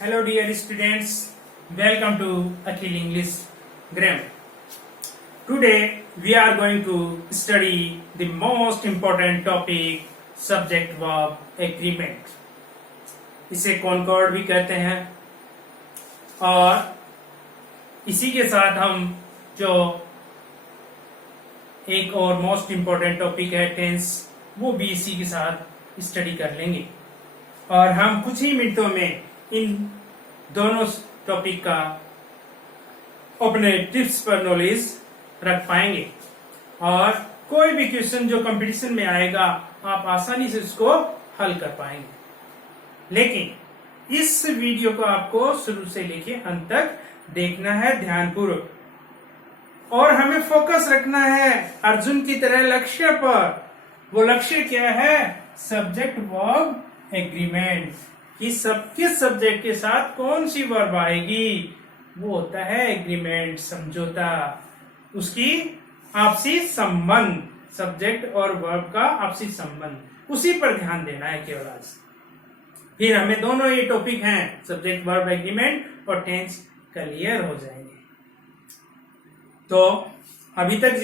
Hello dear students, welcome to Akhil English Grammar. Today we are going to study the most important topic subject verb agreement. इसे Concord भी कहते हैं और इसी के साथ हम जो एक और मोस्ट इम्पोर्टेंट टॉपिक है टेंस वो भी इसी के साथ स्टडी कर लेंगे और हम कुछ ही मिनटों में इन दोनों टॉपिक का अपने टिप्स पर नॉलेज रख पाएंगे और कोई भी क्वेश्चन जो कंपटीशन में आएगा आप आसानी से उसको हल कर पाएंगे। लेकिन इस वीडियो को आपको शुरू से लेके अंत तक देखना है ध्यानपूर्वक और हमें फोकस रखना है अर्जुन की तरह लक्ष्य पर। वो लक्ष्य क्या है? Subject verb agreement. किस सब्जेक्ट के साथ कौन सी वर्ब आएगी वो होता है एग्रीमेंट, समझौता, उसकी आपसी संबंध, सब्जेक्ट और वर्ब का आपसी संबंध, उसी पर ध्यान देना है केवल आज। फिर हमें दोनों ये टॉपिक हैं सब्जेक्ट वर्ब एग्रीमेंट और टेंस क्लियर हो जाएंगे। तो अभी तक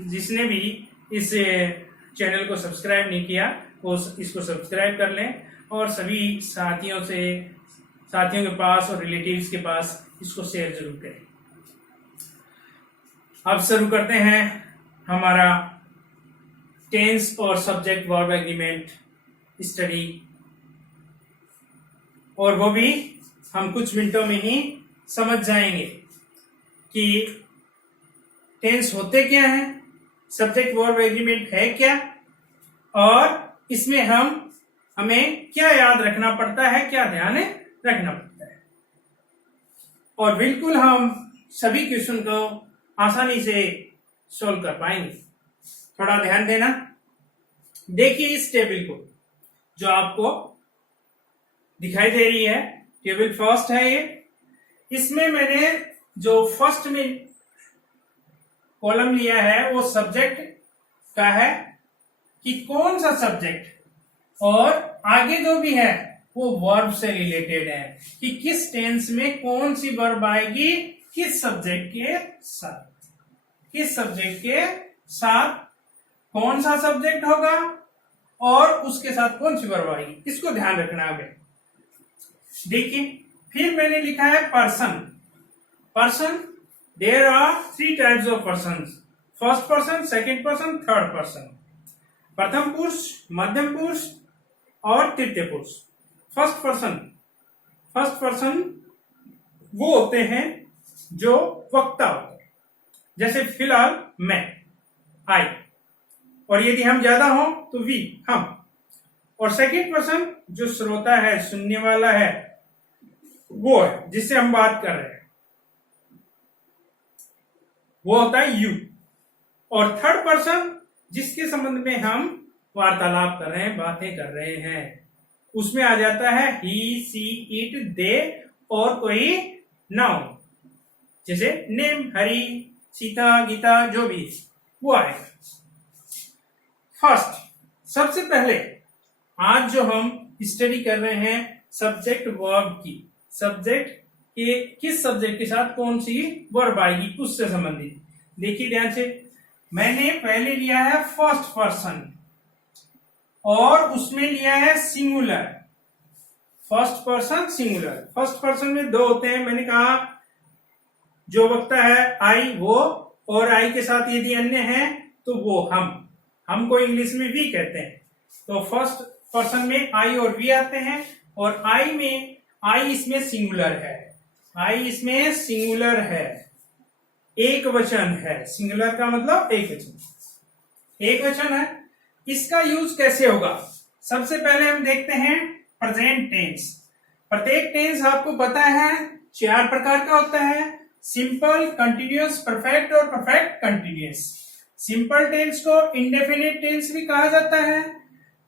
जिसने भी इस चैनल को सब्सक्राइब नहीं किया वो इसको सब्सक्राइब कर लें और सभी साथियों के पास और रिलेटिव्स के पास इसको शेयर जरूर करें। अब शुरू करते हैं हमारा टेंस और सब्जेक्ट वर्ब एग्रीमेंट स्टडी और वो भी हम कुछ मिनटों में ही समझ जाएंगे कि टेंस होते क्या हैं, सब्जेक्ट वर्ब एग्रीमेंट है क्या और इसमें हमें क्या याद रखना पड़ता है, क्या ध्यान रखना पड़ता है और बिल्कुल हम सभी क्वेश्चन को आसानी से सॉल्व कर पाएंगे। थोड़ा ध्यान देना। देखिए इस टेबल को जो आपको दिखाई दे रही है, टेबल फर्स्ट है ये। इसमें मैंने जो फर्स्ट में कॉलम लिया है वो सब्जेक्ट का है कि कौन सा सब्जेक्ट और आगे जो भी है वो वर्ब से रिलेटेड है कि किस टेंस में कौन सी वर्ब आएगी किस सब्जेक्ट के साथ कौन सा सब्जेक्ट होगा और उसके साथ कौन सी वर्ब आएगी, इसको ध्यान रखना है। देखिए फिर मैंने लिखा है person. There are 3 types of person, first person, second person, third person. प्रथम पुरुष, मध्यम पुरुष और तृतीय पुरुष। फर्स्ट पर्सन वो होते हैं जो वक्ता होते हैं, जैसे फिलहाल मैं, आई, और यदि हम ज्यादा हो तो वी, हम। और सेकेंड पर्सन जो श्रोता है, सुनने वाला है, वो है जिससे हम बात कर रहे हैं, वो होता है यू। और थर्ड पर्सन जिसके संबंध में हम वार्तालाप कर रहे हैं, बातें कर रहे हैं, उसमें आ जाता है ही, सी, इट, दे और कोई नाउन, जैसे नेम, हरी, सीता, गीता, जो भी वो आएगा। फर्स्ट, सबसे पहले आज जो हम स्टडी कर रहे हैं सब्जेक्ट वर्ब की, सब्जेक्ट के किस सब्जेक्ट के साथ कौन सी वर्ब आएगी उससे संबंधित। देखिए ध्यान से, मैंने पहले लिया है फर्स्ट पर्सन और उसमें लिया है singular. First person singular. First person में 2 होते हैं, मैंने कहा जो वक्ता है आई वो, और आई के साथ यदि अन्य है तो वो हमको इंग्लिश में वी कहते हैं। तो फर्स्ट पर्सन में आई और वी आते हैं और आई इसमें सिंगुलर है, एक वचन है। सिंगुलर का मतलब एक वचन है। इसका यूज कैसे होगा? सबसे पहले हम देखते हैं प्रेजेंट टेंस। प्रत्येक टेंस आपको पता है 4 प्रकार का होता है, सिंपल, कंटिन्यूअस, परफेक्ट और परफेक्ट कंटिन्यूअस। सिंपल टेंस को इंडेफिनिट टेंस भी कहा जाता है,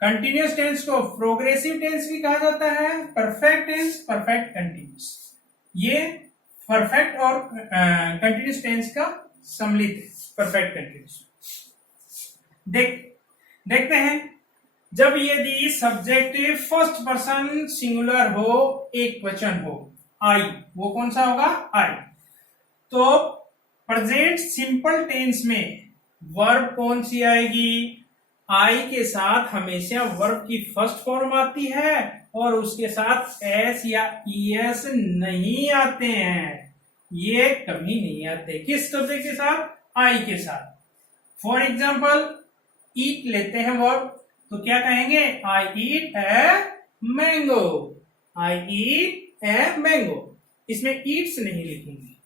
कंटिन्यूअस टेंस को प्रोग्रेसिव टेंस भी कहा जाता है, परफेक्ट टेंस परफेक्ट कंटिन्यूअस। ये परफेक्ट और कंटिन्यूअस टेंस का सम्मिलित परफेक्ट कंटिन्यूअस। देखते हैं जब यदि सब्जेक्ट फर्स्ट पर्सन सिंगुलर हो, एक वचन हो, आई, वो कौन सा होगा? आई। तो प्रेजेंट सिंपल टेंस में वर्ब कौन सी आएगी? आई के साथ हमेशा वर्ब की फर्स्ट फॉर्म आती है और उसके साथ एस या ईएस नहीं आते हैं, ये कभी नहीं आते। किस सब्जेक्ट के साथ? आई के साथ। फॉर एग्जाम्पल ईट लेते हैं वर्ब, तो क्या कहेंगे? I eat a mango, I eat a mango. इसमें ईट्स नहीं लिखेंगे,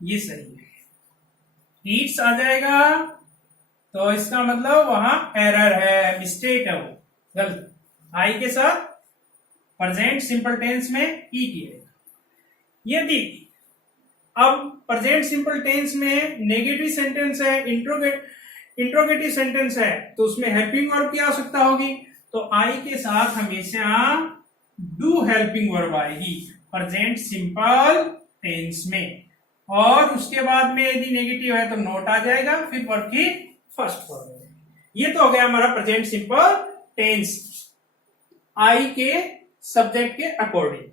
ये सही है। ईट्स आ जाएगा तो इसका मतलब वहां एरर है, मिस्टेक है, वो गलत। आई के साथ प्रेजेंट सिंपल टेंस में ई किया। यदि अब प्रेजेंट सिंपल टेंस में नेगेटिव सेंटेंस है, इंट्रोगेटिव सेंटेंस है, तो उसमें हेल्पिंग वर्ब की आवश्यकता होगी। तो आई के साथ हमेशा डू हेल्पिंग वर्ब आएगी प्रेजेंट सिंपल टेंस में, और उसके बाद में यदि नेगेटिव है तो नोट आ जाएगा, फिर वर्ब की फर्स्ट फॉर्म है। ये तो हो गया हमारा प्रेजेंट सिंपल टेंस आई के सब्जेक्ट के अकॉर्डिंग।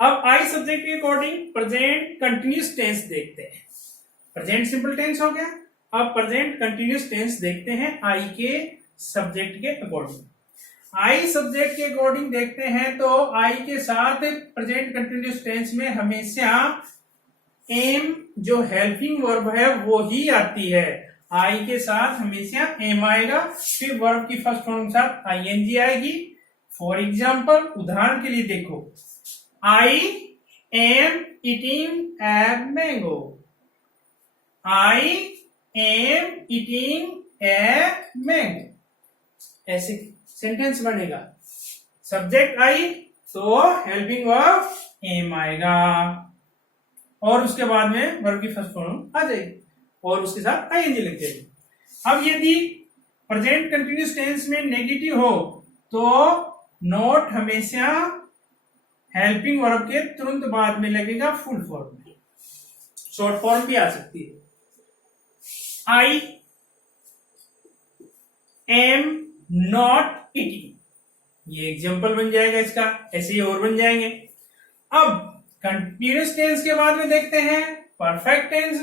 अब आई सब्जेक्ट के अकॉर्डिंग प्रेजेंट कंटिन्यूस टेंस देखते हैं। प्रेजेंट सिंपल टेंस हो गया, अब प्रेजेंट कंटिन्यूस टेंस देखते हैं आई के सब्जेक्ट के अकॉर्डिंग। आई सब्जेक्ट के अकॉर्डिंग देखते हैं तो आई के साथ प्रेजेंट कंटिन्यूस टेंस में हमेशा एम जो हेल्पिंग वर्ब है वो ही आती है। आई के साथ हमेशा एम आएगा, फिर वर्ब की फर्स्ट फॉर्म के साथ आईएनजी आएगी। फॉर एग्जाम्पल उदाहरण के लिए देखो, I am eating a mango, I am eating a mango, ऐसे सेंटेंस बनेगा। सब्जेक्ट आई तो हेल्पिंग वर्ब एम आएगा और उसके बाद में वर्ब की फर्स्ट फॉर्म आ जाएगी और उसके साथ आईएनजी लग जाएगी। अब यदि प्रेजेंट कंटिन्यूस टेंस में नेगेटिव हो तो नोट हमेशा हेल्पिंग वर्ब के तुरंत बाद में लगेगा फुल फॉर्म में, शॉर्ट फॉर्म भी आ सकती है। आई एम नॉट ईटिंग, ये एग्जाम्पल बन जाएगा इसका, ऐसे ही और बन जाएंगे। अब कंटिन्यूस टेंस के बाद में देखते हैं परफेक्ट टेंस।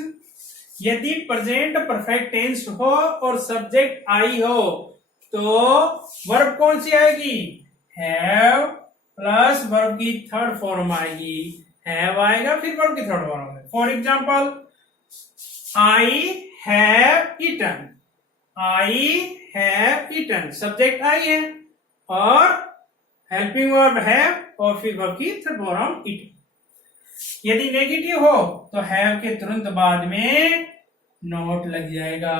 यदि प्रेजेंट परफेक्ट टेंस हो और सब्जेक्ट आई हो तो वर्ब कौन सी आएगी? हैव प्लस वर्ब की थर्ड फॉर्म आएगी, हैव आएगा फिर वर्ब की थर्ड फॉर्म आएगी। For example I have eaten, I have eaten, subject I है और हेल्पिंग वर्ब हैव और फिर वर्ब की थर्ड फॉर्म ईटन। यदि नेगेटिव हो तो हैव के तुरंत बाद में नॉट लग जाएगा,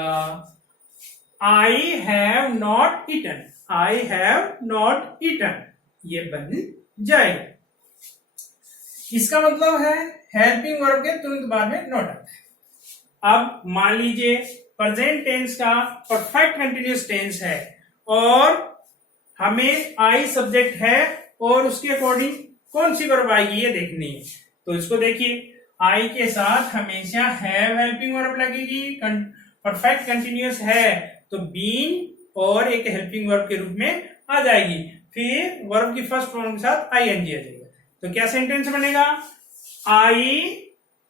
I have not eaten, I have not eaten, ये बन जाएगा। इसका मतलब है हेल्पिंग वर्ब के तुरंत बाद में नॉट आता है। अब मान लीजिए प्रेजेंट टेंस का परफेक्ट कंटिन्यूस टेंस है और हमें आई सब्जेक्ट है और उसके अकॉर्डिंग कौन सी वर्ब आएगी ये देखनी है। तो इसको देखिए, आई के साथ हमेशा हैव हेल्पिंग वर्ब लगेगी, परफेक्ट कंटिन्यूस है तो बीन और एक हेल्पिंग वर्ब के रूप में आ जाएगी, फिर वर्ब की फर्स्ट फॉर्म के साथ आईएनजी आ जाएगा। तो क्या सेंटेंस बनेगा? I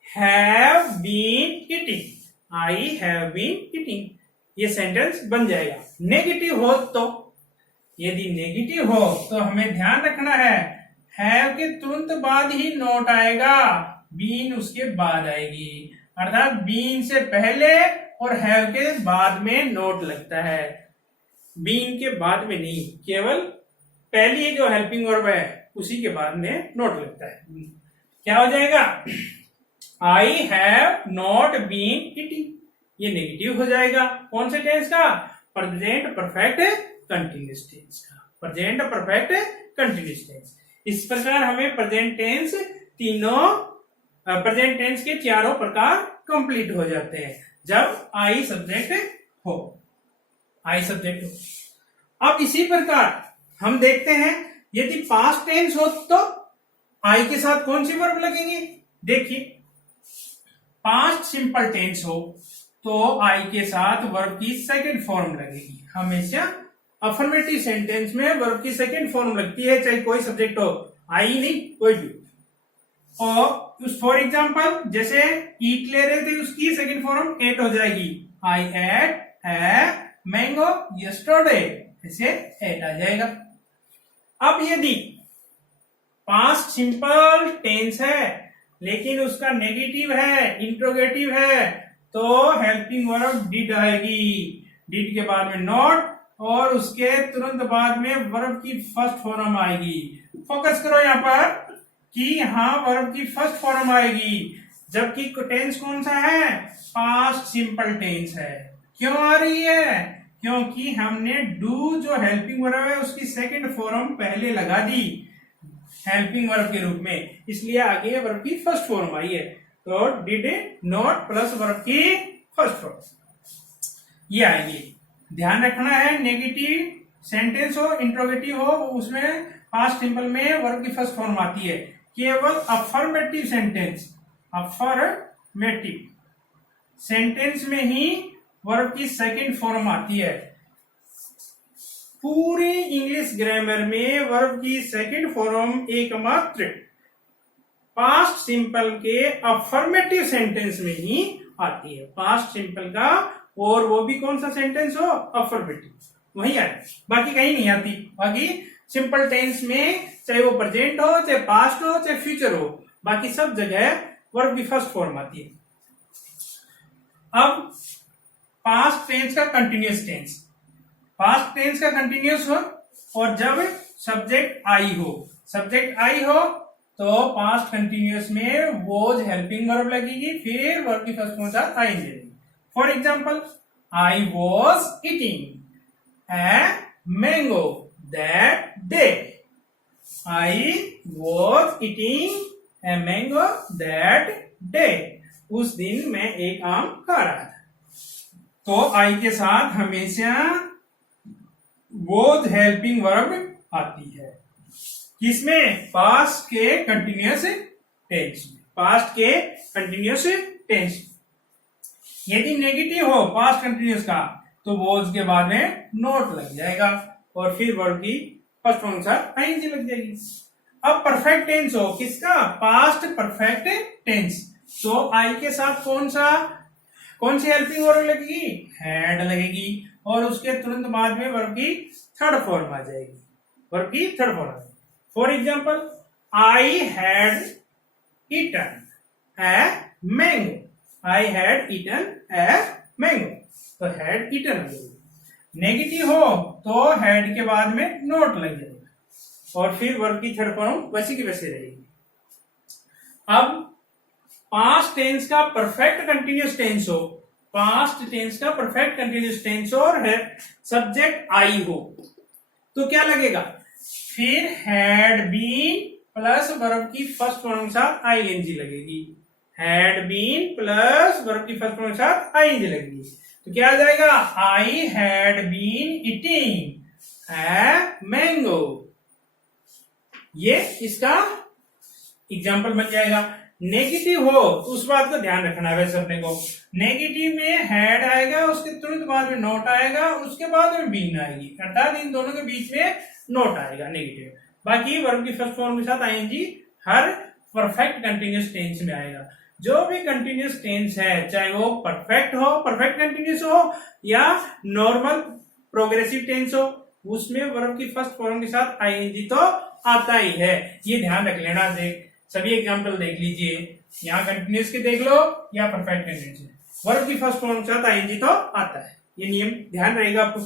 have been eating, I have been eating, ये सेंटेंस बन जाएगा। नेगेटिव हो तो, यदि नेगेटिव हो तो हमें ध्यान रखना है हैव के तुरंत बाद ही नोट आएगा, बीन उसके बाद आएगी, अर्थात बीन से पहले और हैव के बाद में नोट लगता है, बीन के बाद में नहीं, केवल पहली जो हेल्पिंग वर्ब है उसी के बाद में नोट लगता है। क्या हो जाएगा? I have not been eating, ये नेगेटिव हो जाएगा। कौन से टेंस का? प्रेजेंट परफेक्ट कंटिन्यूस टेंस का, प्रेजेंट परफेक्ट कंटिन्यूस टेंस। इस प्रकार हमें प्रेजेंट टेंस प्रेजेंट टेंस के चारों प्रकार कंप्लीट हो जाते हैं जब आई सब्जेक्ट हो, आई सब्जेक्ट हो। अब इसी प्रकार हम देखते हैं यदि पास्ट टेंस हो तो आई के साथ कौन सी वर्ब लगेंगी? देखिए, पास्ट सिंपल टेंस हो तो आई के साथ वर्ब की सेकंड फॉर्म लगेगी, हमेशा अफर्मेटिव सेंटेंस में वर्ब की सेकंड फॉर्म लगती है, चाहे कोई सब्जेक्ट हो, आई नहीं कोई भी। और फॉर एग्जाम्पल जैसे ईट ले रहे थे, उसकी सेकंड फॉर्म एट हो जाएगी, आई एट ए मैंगो यस्टरडे, ऐसे एट आ जाएगा। अब यदि पास्ट सिंपल टेंस है लेकिन उसका नेगेटिव है, इंट्रोगेटिव है, तो हेल्पिंग वर्ब डिड आएगी। डिड के बाद में नॉट और उसके तुरंत बाद में वर्ब की फर्स्ट फॉर्म आएगी। फोकस करो यहाँ पर कि यहाँ वर्ब की फर्स्ट फॉर्म आएगी, जबकि टेंस कौन सा है, पास्ट सिंपल टेंस है। क्यों आ रही है, क्योंकि हमने डू जो हेल्पिंग वर्ब है उसकी सेकंड फॉर्म पहले लगा दी हेल्पिंग वर्ब के रूप में, इसलिए आगे वर्ब की फर्स्ट फॉर्म आई है। तो डिड नॉट प्लस वर्ब की फर्स्ट फॉर्म ये आएगी। ध्यान रखना है, नेगेटिव सेंटेंस हो, इंट्रोगेटिव हो, उसमें पास्ट सिंपल में वर्ब की फर्स्ट फॉर्म आती है। केवल अफर्मेटिव सेंटेंस में ही वर्ब की सेकंड फॉर्म आती है। पूरी इंग्लिश ग्रामर में वर्ब की सेकंड फॉर्म एकमात्र पास्ट सिंपल के अफर्मेटिव सेंटेंस में ही आती है। पास्ट सिंपल का, और वो भी कौन सा सेंटेंस हो, अफर्मेटिव, वही आए, बाकी कहीं नहीं आती। बाकी सिंपल टेंस में चाहे वो प्रेजेंट हो, चाहे पास्ट हो, चाहे फ्यूचर हो, बाकी सब जगह वर्ब की फर्स्ट फॉर्म आती है। अब पास्ट टेंस का कंटिन्यूअस टेंस, पास्ट टेंस का कंटिन्यूअस हो और जब सब्जेक्ट आई हो तो पास्ट कंटिन्यूअस में वॉज हेल्पिंग वर्ब लगेगी, फिर वर्ब की फर्स्ट फॉर्म साथ आएंगे। For example, I was eating a mango that day, I was eating a mango that day, उस दिन मैं एक आम खा रहा था। तो आई के साथ हमेशा वॉज हेल्पिंग वर्ब आती है, किसमें, पास्ट के कंटिन्यूअस टेंस में, पास्ट के कंटिन्यूअस टेंस। यदि नेगेटिव हो पास्ट कंटिन्यूअस का तो वॉज के बाद में नोट लग जाएगा और फिर वर्ब की फर्स्ट फॉर्म के साथ आईएनजी लग जाएगी। अब परफेक्ट टेंस हो, किसका, पास्ट परफेक्ट टेंस, तो आई के साथ कौन सी हेल्पिंग वर्ब लगेगी, हैड लगेगी, और उसके तुरंत बाद में वर्ब की थर्ड फॉर्म आ जाएगी, वर्ब की third form. For example, I had eaten a mango, I had eaten a mango, तो हैड ईटन लगेगी। नेगेटिव हो तो हैड के बाद में नोट लग जाएगा और फिर वर्ब की थर्ड फॉर्म वैसी की वैसे रहेगी। अब पास्ट टेंस का परफेक्ट कंटिन्यूअस टेंस हो, पास्ट टेंस का परफेक्ट कंटिन्यूअस टेंस और है सब्जेक्ट आई हो तो क्या लगेगा, फिर हैड बीन प्लस वर्ब की फर्स्ट फॉर्म के साथ आईएनजी लगेगी, हैड बीन प्लस वर्ब की फर्स्ट फॉर्म के साथ आईएनजी लगेगी, तो क्या आ जाएगा, I had been eating a mango. ये इसका एग्जाम्पल बन जाएगा। नेगेटिव हो तो उस बात का ध्यान रखना है वैसे अपने को, नेगेटिव में हैड आएगा, उसके तुरंत बाद में नोट आएगा, उसके बाद में बीन आएगी, अर्थात इन दोनों के बीच में नोट आएगा नेगेटिव। बाकी वर्ब की फर्स्ट फॉर्म के साथ आईएनजी हर परफेक्ट कंटिन्यूअस टेंस में आएगा। जो भी कंटिन्यूअस टेंस है, चाहे वो परफेक्ट हो, परफेक्ट कंटिन्यूअस हो, या नॉर्मल प्रोग्रेसिव टेंस हो, उसमें वर्ब की फर्स्ट फॉर्म के साथ आईएनजी तो आता ही है। ये ध्यान रख लेना। देख सभी एग्जाम्पल देख लीजिए, यहाँ कंटिन्यूअस के देख लो या परफेक्ट कंटिन्यूअस, वर्ब की फर्स्ट फॉर्म के साथ आईएनजी तो आता है। ये नियम ध्यान रहेगा आपको।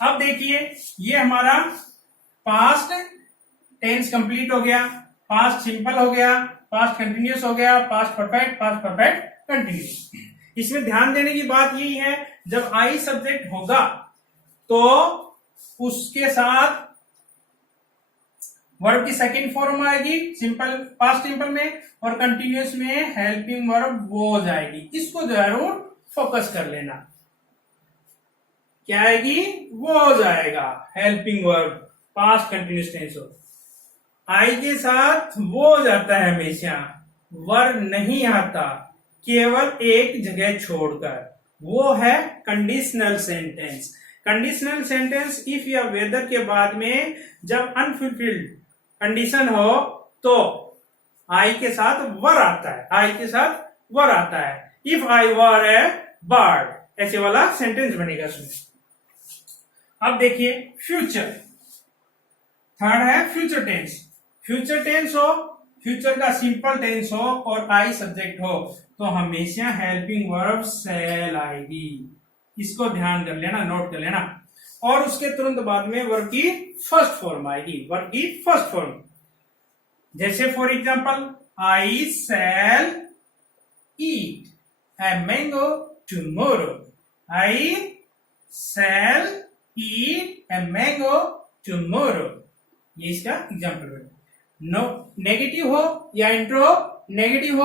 अब देखिए, ये हमारा पास्ट टेंस कंप्लीट हो गया, पास्ट सिंपल हो गया, पास्ट कंटिन्यूअस हो गया, पास्ट परफेक्ट कंटिन्यूअस। इसमें ध्यान देने की बात यही है, जब आई सब्जेक्ट होगा तो उसके साथ वर्ब की सेकंड फॉर्म आएगी सिंपल पास्ट सिंपल में, और कंटिन्यूअस में हेल्पिंग वर्ब वो जाएगी। इसको जरूर फोकस कर लेना। क्या आएगी, वो जाएगा helping verb, past continuous tense हो। आई के साथ वो जाता है हमेशा, वर्ब नहीं आता, केवल एक जगह छोड़कर, वो है conditional sentence. Conditional sentence if या वेदर के बाद में जब अनफुलफिल्ड कंडीशन हो तो आई के साथ वर आता है, आई के साथ वर आता है। If I were A bird, ऐसे वाला सेंटेंस बनेगा इसमें। अब देखिए फ्यूचर, थर्ड है फ्यूचर टेंस। फ्यूचर टेंस हो, फ्यूचर का सिंपल टेंस हो और आई सब्जेक्ट हो तो हमेशा हेल्पिंग वर्ब शैल आएगी। इसको ध्यान कर लेना, नोट कर लेना। और उसके तुरंत बाद में वर्ब की फर्स्ट फॉर्म आएगी, वर्ब की फर्स्ट फॉर्म। जैसे for example, I shall eat a mango tomorrow. I shall eat a mango tomorrow, ये इसका एग्जांपल है। नो नेगेटिव हो या इंट्रोगेटिव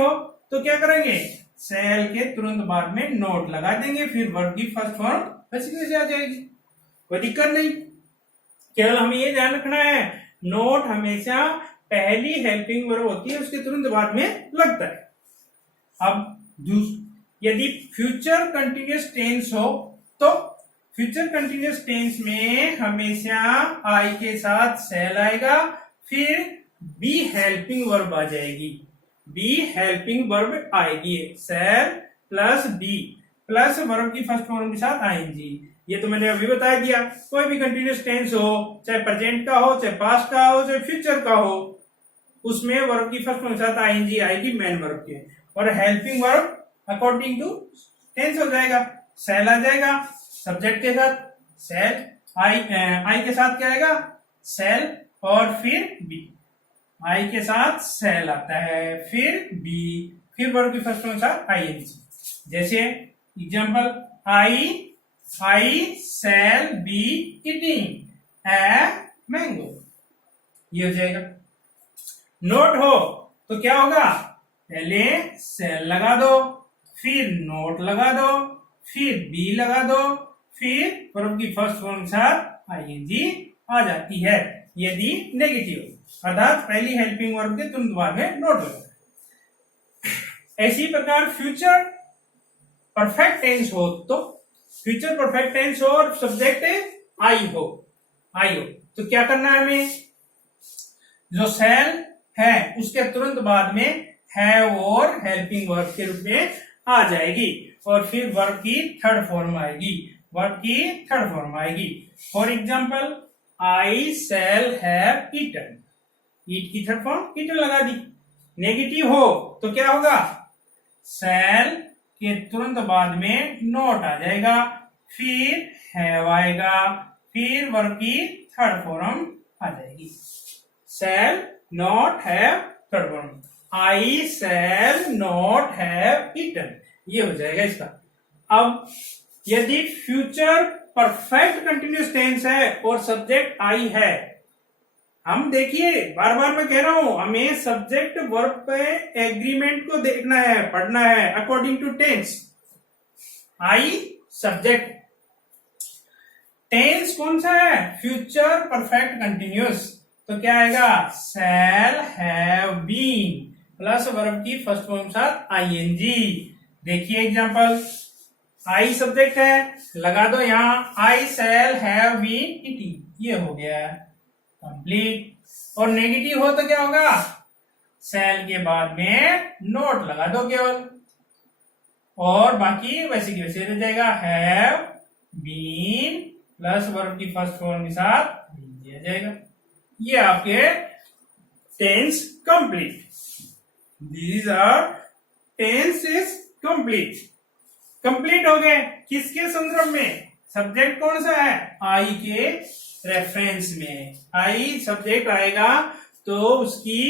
हो तो क्या करेंगे, शैल के तुरंत बाद में नोट लगा देंगे, फिर वर्ब की फर्स्ट फॉर्म वैसे कैसे आ जाएगी, कोई दिक्कत नहीं। केवल हमें ये ध्यान रखना है, नोट हमेशा पहली हेल्पिंग वर्ब होती है, उसके तुरंत बाद में लगता है। अब यदि फ्यूचर कंटिन्यूअस टेंस हो तो फ्यूचर कंटिन्यूअस टेंस में हमेशा आई के साथ शैल आएगा, फिर बी हेल्पिंग वर्ब आ जाएगी, बी हेल्पिंग वर्ब आएगी, shall plus be plus verb की फर्स्ट फॉर्म के साथ आएंगी। ये तो मैंने अभी बता दिया। कोई भी कंटिन्यूअस टेंस हो, चाहे प्रेजेंट का हो, चाहे पास्ट का हो, चाहे फ्यूचर का हो, उसमें वर्ब की फर्स्ट फॉर्म के साथ आएंगी आएगी मेन वर्ब के, और helping verb according to tense हो जाएगा, शैल आ जाएगा सब्जेक्ट के साथ, शैल आई के साथ क्या आएगा, शैल और फिर बी, आई के साथ शैल आता है, फिर बी, फिर वर्ब की फर्स्ट फॉर्म के साथ आईएनजी। जैसे example, I shall be eating a mango, ये हो जाएगा। नोट हो तो क्या होगा, पहले शैल लगा दो, फिर नोट लगा दो, फिर बी लगा दो, फिर वर्ब की फर्स्ट फॉर्म के साथ आईएनजी आ जाती है यदि नेगेटिव, अर्थात पहली हेल्पिंग वर्ब के तुरंत बाद में नोट लगता है। इसी प्रकार फ्यूचर परफेक्ट टेंस हो तो, फ्यूचर परफेक्ट टेंस हो और सब्जेक्ट आई हो तो क्या करना है हमें, जो शैल है उसके तुरंत बाद में हैव और हेल्पिंग वर्ब के रूप में आ जाएगी, और फिर वर्ब की थर्ड फॉर्म आएगी, वर्ब की थर्ड फॉर्म आएगी। For example, I shall have eaten, eat की थर्ड फॉर्म ईटन लगा दी। नेगेटिव हो तो क्या होगा, शैल के तुरंत बाद में नोट आ जाएगा, फिर हैव आएगा, फिर वर्ब की थर्ड फॉर्म आ जाएगी, shall not have third form, I shall not have eaten, ये हो जाएगा इसका। अब यदि फ्यूचर परफेक्ट कंटिन्यूअस टेंस है और सब्जेक्ट आई है, हम देखिए बार बार मैं कह रहा हूं, हमें सब्जेक्ट वर्ब पे एग्रीमेंट को देखना है, पढ़ना है according to tense. I subject, tense कौन सा है, फ्यूचर परफेक्ट कंटिन्यूअस, तो क्या आएगा, shall have been plus verb की फर्स्ट फॉर्म साथ आईएनजी। देखिए एग्जांपल, आई सब्जेक्ट है, लगा दो यहां I shall have been eating, ये हो गया कंप्लीट। और नेगेटिव हो तो क्या होगा, शैल के बाद में नोट लगा दो केवल, और बाकी वैसे की वैसे रह जाएगा, हैव बीन प्लस वर्ब की फर्स्ट फॉर्म के साथ दिया जाएगा। ये आपके tense complete, these are tense is complete. Complete हो गए किसके संदर्भ में, सब्जेक्ट कौन सा है, आई के रेफरेंस में। आई सब्जेक्ट आएगा तो उसकी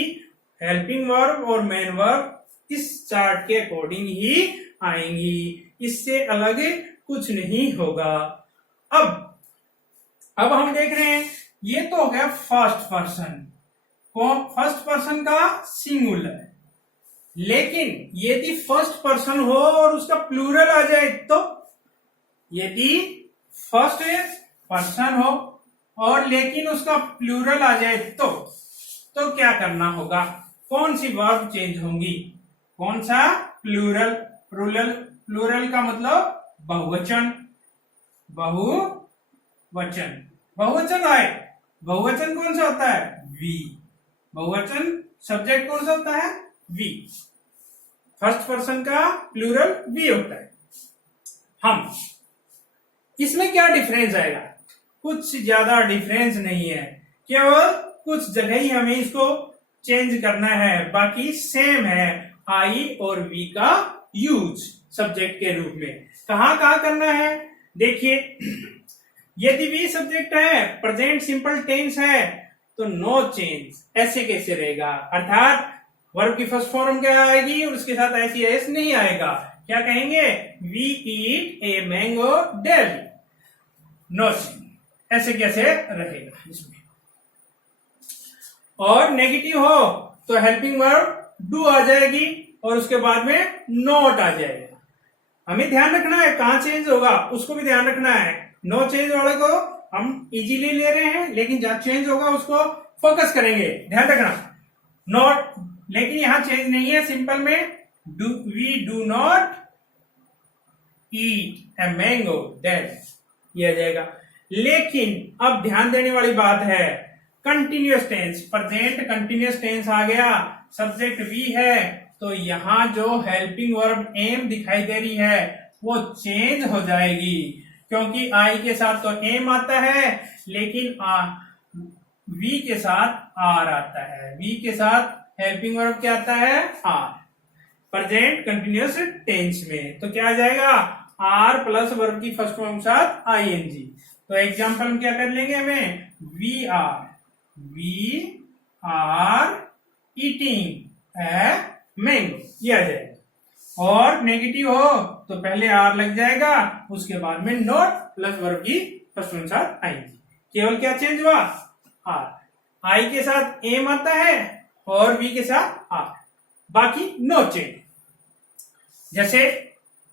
हेल्पिंग वर्ब और मेन वर्ब इस चार्ट के अकॉर्डिंग ही आएंगी, इससे अलग कुछ नहीं होगा। अब हम देख रहे हैं, ये तो हो गया फर्स्ट पर्सन, फर्स्ट पर्सन का सिंगुलर। लेकिन यदि फर्स्ट पर्सन हो और उसका प्लूरल आ जाए तो, यदि फर्स्ट पर्सन हो और लेकिन उसका प्लूरल आ जाए तो क्या करना होगा, कौन सी वर्ब चेंज होंगी, कौन सा, प्लूरल। प्लूरल का मतलब बहुवचन, बहुवचन। बहुवचन आए, बहुवचन कौन सा होता है? वी। बहुवचन सब्जेक्ट कौन सा होता है? वी। फर्स्ट पर्सन का प्लूरल वी होता है। हम, इसमें क्या डिफरेंस आएगा? कुछ ज्यादा डिफरेंस नहीं है, केवल कुछ जगह ही हमें इसको चेंज करना है, बाकी सेम है। आई और वी का यूज सब्जेक्ट के रूप में कहां कहां करना है? देखिए, यदि वी सब्जेक्ट है, प्रेजेंट सिंपल टेंस है, तो नो चेंज, ऐसे कैसे रहेगा? अर्थात वर्ब की फर्स्ट फॉर्म क्या आएगी और उसके साथ ऐसी एस नहीं आएगा। क्या कहेंगे? We eat a mango daily. No change, ऐसे कैसे रहेगा इसमें? और नेगेटिव हो तो हेल्पिंग वर्ब डू आ जाएगी और उसके बाद में नॉट आ जाएगा। हमें ध्यान रखना है कहां चेंज होगा, उसको भी ध्यान रखना है। नो चेंज वाले को हम इजीली ले रहे हैं, लेकिन जहां चेंज होगा उसको फोकस करेंगे, ध्यान रखना। नॉट, लेकिन यहां चेंज नहीं है, सिंपल में we do not eat a mango daily, ये आ जाएगा। लेकिन अब ध्यान देने वाली बात है, continuous tense, present continuous tense आ गया, सब्जेक्ट वी है, तो यहां जो हेल्पिंग वर्ब एम दिखाई दे रही है वो चेंज हो जाएगी, क्योंकि आई के साथ तो एम आता है, लेकिन वी के साथ आर आता है। वी के साथ हेल्पिंग वर्ब क्या आता है? आर। प्रेजेंट कंटिन्यूअस टेंस में तो क्या आ जाएगा? आर प्लस वर्ब की फर्स्ट फॉर्म के साथ आईएनजी। तो एग्जांपल हम क्या कर लेंगे? हमें we are eating a mango, ये आ जाएगा। और नेगेटिव हो तो पहले आर लग जाएगा, उसके बाद में नॉट प्लस वर्ब की फर्स्ट फॉर्म के साथ आईएनजी। केवल क्या चेंज हुआ? आर। आई के साथ एम आता है और वी के साथ आर, बाकी नो चेंज। जैसे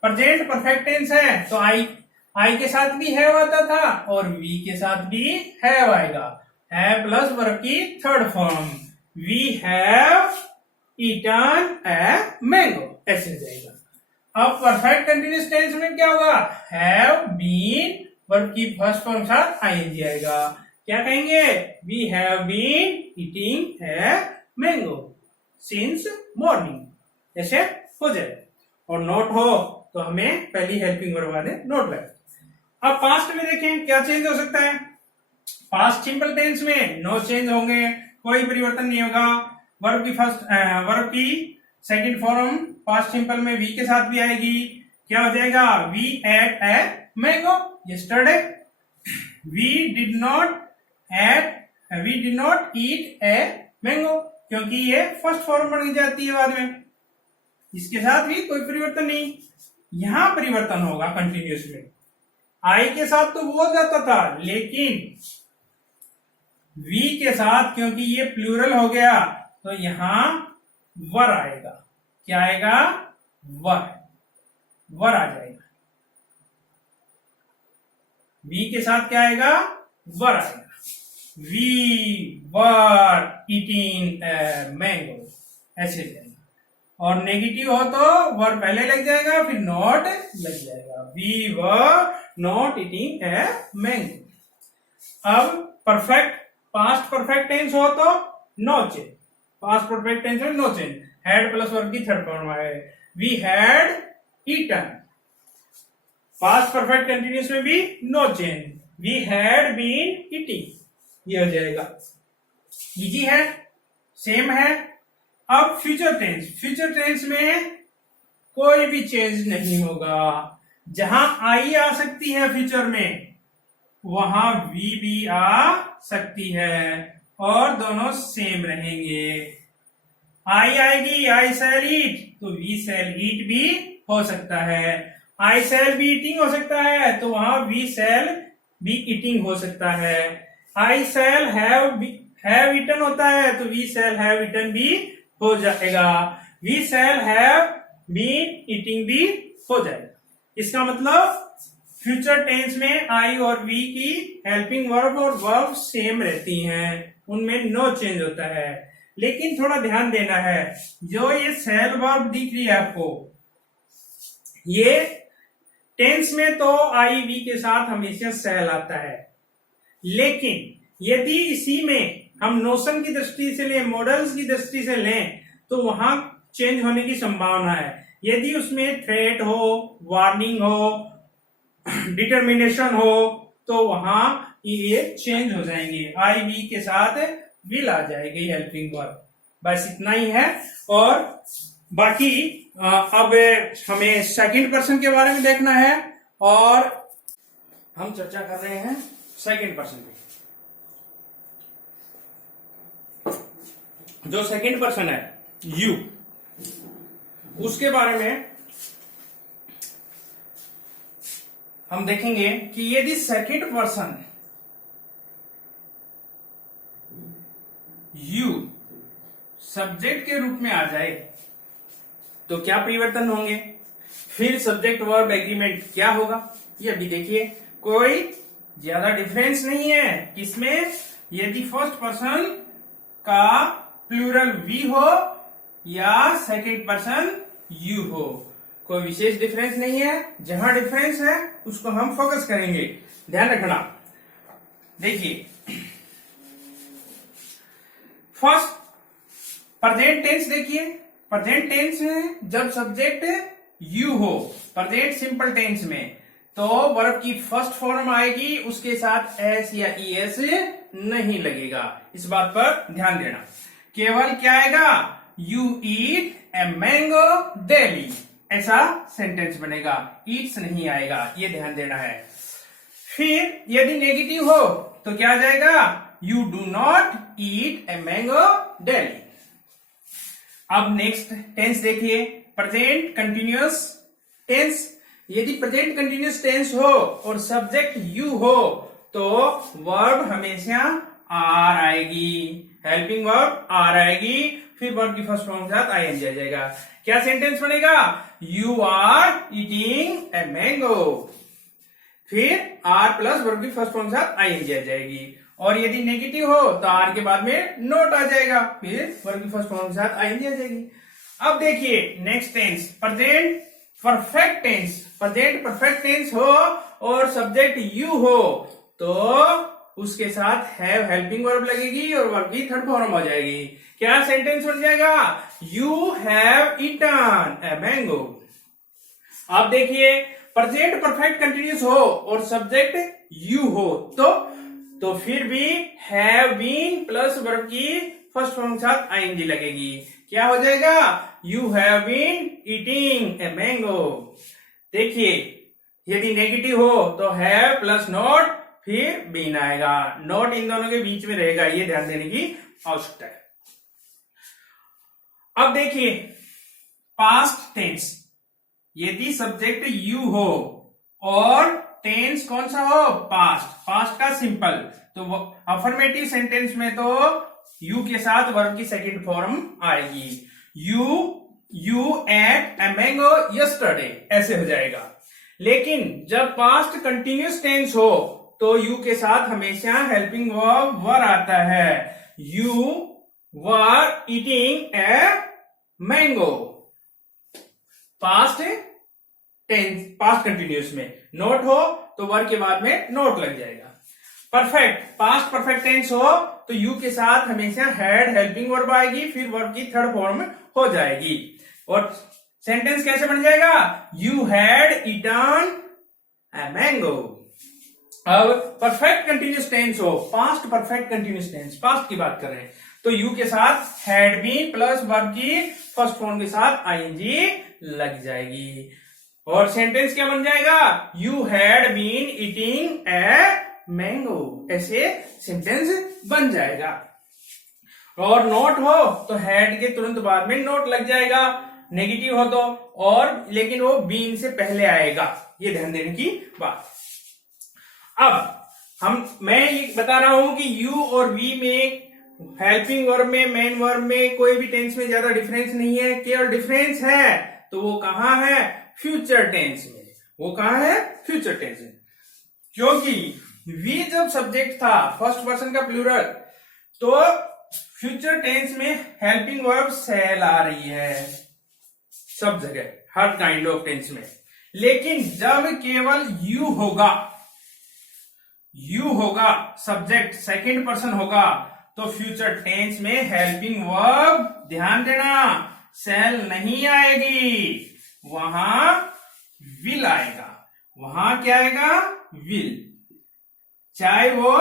प्रेजेंट परफेक्ट टेंस है तो आई के साथ भी हैव आता था और वी के साथ भी हैव आएगा। है प्लस वर्ब की third form, we have eaten a mango, ऐसे जाएगा। अब परफेक्ट कंटिन्यूअस टेंस में क्या होगा? हैव बीन वर्ब की फर्स्ट फॉर्म के साथ आईएनजी आएगा। क्या कहेंगे? We have been eating a mango since morning, ऐसे हो जाएगा। और नोट हो तो हमें पहली हेल्पिंग वर्ब वाले नोट लगे। अब पास्ट में देखें क्या चेंज हो सकता है? पास्ट सिंपल टेंस में नो चेंज होंगे, कोई परिवर्तन नहीं होगा। वर्ब की सेकंड फॉर्म पास्ट सिंपल में वी के साथ भी आएगी। क्या हो जाएगा? We ate a mango yesterday. We did not eat a mango, क्योंकि ये फर्स्ट फॉर्म बन जाती है बाद में, इसके साथ भी कोई परिवर्तन नहीं। यहां परिवर्तन होगा कंटिन्यूअस में। आई के साथ तो वो जाता था, लेकिन वी के साथ क्योंकि ये प्लूरल हो गया तो यहां वर आएगा। क्या आएगा? वर आ जाएगा। वी के साथ क्या आएगा? वर आएगा। वी वर ईटिंग मैंगो, ऐसे जाएगा। और नेगेटिव हो तो वर पहले लग जाएगा, फिर नॉट लग जाएगा। We were not eating a mango. अब पास्ट परफेक्ट टेंस हो तो no change. Past perfect tense में no change, had plus verb की थर्ड फॉर्म है, we had eaten. Past perfect continuous में भी no change, we had been eating, ये हो जाएगा। इजी है, सेम है। अब फ्यूचर टेंस में कोई भी चेंज नहीं होगा। जहां आई आ सकती है फ्यूचर में, वहां वी भी आ सकती है और दोनों सेम रहेंगे। आई आएगी, आई शैल ईट, तो वी शैल ईट भी हो सकता है। आई शैल बी ईटिंग हो सकता है, तो वहां वी शैल बी ईटिंग हो सकता है। आई शैल हैव ईटन होता है, तो वी शैल हैव ईटन भी हो जाएगा। We shall have been eating भी हो जाएगा। इसका मतलब फ्यूचर टेंस में आई और वी की हेल्पिंग वर्ब और वर्ब सेम रहती हैं, उनमें नो चेंज होता है। लेकिन थोड़ा ध्यान देना है, जो ये शैल वर्ब दिख रही है आपको, ये टेंस में तो आई वी के साथ हमेशा सेल आता है, लेकिन यदि इसी में हम नोशन की दृष्टि से लें, मॉडल्स की दृष्टि से लें, तो वहां चेंज होने की संभावना है। यदि उसमें थ्रेट हो, वार्निंग हो, डिटर्मिनेशन हो, तो वहां ये चेंज हो जाएंगे, आई वी के साथ विल आ जाएगी हेल्पिंग वर्ब। बस इतना ही है। और बाकी अब हमें सेकंड पर्सन के बारे में देखना है, और हम चर्चा कर रहे हैं सेकंड पर्सन पे। जो सेकंड पर्सन है यू, उसके बारे में हम देखेंगे कि यदि सेकंड पर्सन यू सब्जेक्ट के रूप में आ जाए तो क्या परिवर्तन होंगे, फिर सब्जेक्ट वर्ब एग्रीमेंट क्या होगा, ये अभी देखिए। कोई ज्यादा डिफरेंस नहीं है किसमें, यदि फर्स्ट पर्सन का प्लूरल वी हो या सेकंड पर्सन यू हो, कोई विशेष डिफरेंस नहीं है। जहां डिफरेंस है उसको हम फोकस करेंगे, ध्यान रखना। देखिए फर्स्ट प्रेजेंट टेंस, देखिए प्रेजेंट टेंस में जब सब्जेक्ट यू हो, प्रेजेंट सिंपल टेंस में, तो वर्ब की फर्स्ट फॉर्म आएगी, उसके साथ एस या ईएस नहीं लगेगा। इस बात पर ध्यान देना। केवल क्या आएगा, you eat a mango daily, ऐसा सेंटेंस बनेगा, ईट्स नहीं आएगा, ये ध्यान देना है। फिर यदि नेगेटिव हो तो क्या आ जाएगा, you do not eat a mango daily. अब नेक्स्ट टेंस देखिए, प्रेजेंट कंटिन्यूअस टेंस। यदि प्रेजेंट कंटिन्यूअस टेंस हो और सब्जेक्ट यू हो तो वर्ब हमेशा आर आएगी, हेल्पिंग वर्ब आर आएगी, फिर वर्ब की फर्स्ट फॉर्म के साथ आईएनजी आ जाएगा। क्या सेंटेंस बनेगा, you are eating a mango, फिर आर प्लस वर्ब की फर्स्ट फॉर्म के साथ आईएनजी आ जाएगी। और यदि नेगेटिव हो तो आर के बाद में नोट आ जाएगा, फिर वर्ब की फर्स्ट फॉर्म के साथ आईएनजी आ जाएगी। अब देखिए next tense, present perfect tense. Present perfect tense हो और सब्जेक्ट यू हो तो उसके साथ हैव हेल्पिंग वर्ब लगेगी और वर्ब की थर्ड फॉर्म हो जाएगी। क्या सेंटेंस बन जाएगा, you have eaten a mango. अब देखिए प्रेजेंट परफेक्ट कंटिन्यूअस हो और सब्जेक्ट यू हो तो फिर भी हैव बीन प्लस वर्ब की फर्स्ट फॉर्म के साथ आईएनजी लगेगी। क्या हो जाएगा, you have been eating a mango. देखिए यदि नेगेटिव हो तो हैव प्लस नॉट फिर बीन आएगा, नॉट इन दोनों के बीच में रहेगा, ये ध्यान देने की आवश्यकता है। अब देखिए पास्ट टेंस, यदि सब्जेक्ट यू हो और टेंस कौन सा हो, पास्ट, पास्ट का सिंपल, तो अफर्मेटिव सेंटेंस में तो यू के साथ वर्ब की सेकंड फॉर्म आएगी, you ate a mango yesterday, ऐसे हो जाएगा। लेकिन जब पास्ट कंटिन्यूअस टेंस हो तो यू के साथ हमेशा हेल्पिंग वर्ब वर आता है, you were eating a mango. Past tense, past continuous में नोट हो तो वर्ब के बाद में नोट लग जाएगा। परफेक्ट, पास्ट परफेक्ट टेंस हो तो यू के साथ हमेशा हैड हेल्पिंग वर्ब आएगी, फिर वर्ब की थर्ड फॉर्म हो जाएगी। और सेंटेंस कैसे बन जाएगा, you had eaten a mango. अब परफेक्ट कंटिन्यूअस टेंस हो, past perfect continuous tense, past की बात कर रहे हैं, तो यू के साथ हैड बीन प्लस वर्ब की फर्स्ट फॉर्म के साथ आईएनजी लग जाएगी। और सेंटेंस क्या बन जाएगा, you had been eating a mango, ऐसे सेंटेंस बन जाएगा। और नोट हो तो हैड के तुरंत बाद में नोट लग जाएगा, नेगेटिव हो तो, और लेकिन वो बीन से पहले आएगा, ये ध्यान देने की बात। अब मैं ये बता रहा हूं कि यू और वी में, हेल्पिंग वर्ब में, मेन वर्ब में कोई भी टेंस में ज्यादा डिफरेंस नहीं है। केवल डिफरेंस है तो वो कहां है, फ्यूचर टेंस में। वो कहां है, फ्यूचर टेंस में। क्योंकि वी जब सब्जेक्ट था, फर्स्ट पर्सन का प्लूरल, तो फ्यूचर टेंस में हेल्पिंग वर्ब सेल आ रही है सब जगह, हर काइंड ऑफ टेंस में। लेकिन जब केवल यू होगा सब्जेक्ट, सेकंड पर्सन होगा, तो फ्यूचर टेंस में हेल्पिंग वर्ब, ध्यान देना, शैल नहीं आएगी, वहां विल आएगा। वहां क्या आएगा? विल। चाहे वो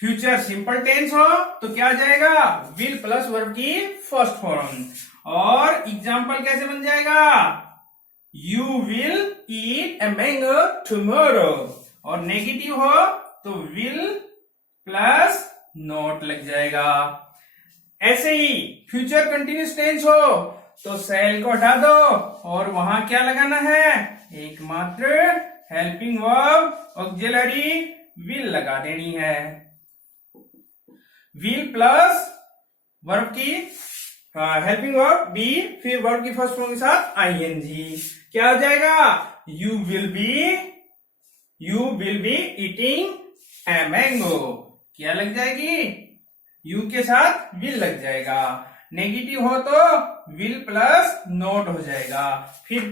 फ्यूचर सिंपल टेंस हो तो क्या आ जाएगा? विल प्लस वर्ब की फर्स्ट फॉर्म। और एग्जाम्पल कैसे बन जाएगा? You will eat a mango tomorrow. और नेगेटिव हो तो विल प्लस नॉट लग जाएगा। ऐसे ही फ्यूचर कंटिन्यूस टेंस हो तो शैल को हटा दो और वहां क्या लगाना है? एकमात्र हेल्पिंग वर्ब ऑक्सिलरी विल लगा देनी है। विल प्लस वर्ब की हेल्पिंग वर्ब बी, फिर वर्ब की फर्स्ट फॉर्म के साथ आईएनजी। क्या हो जाएगा? You will be eating a mango. क्या लग जाएगी? यू के साथ विल लग जाएगा। नेगेटिव हो तो विल प्लस नॉट हो जाएगा। फिर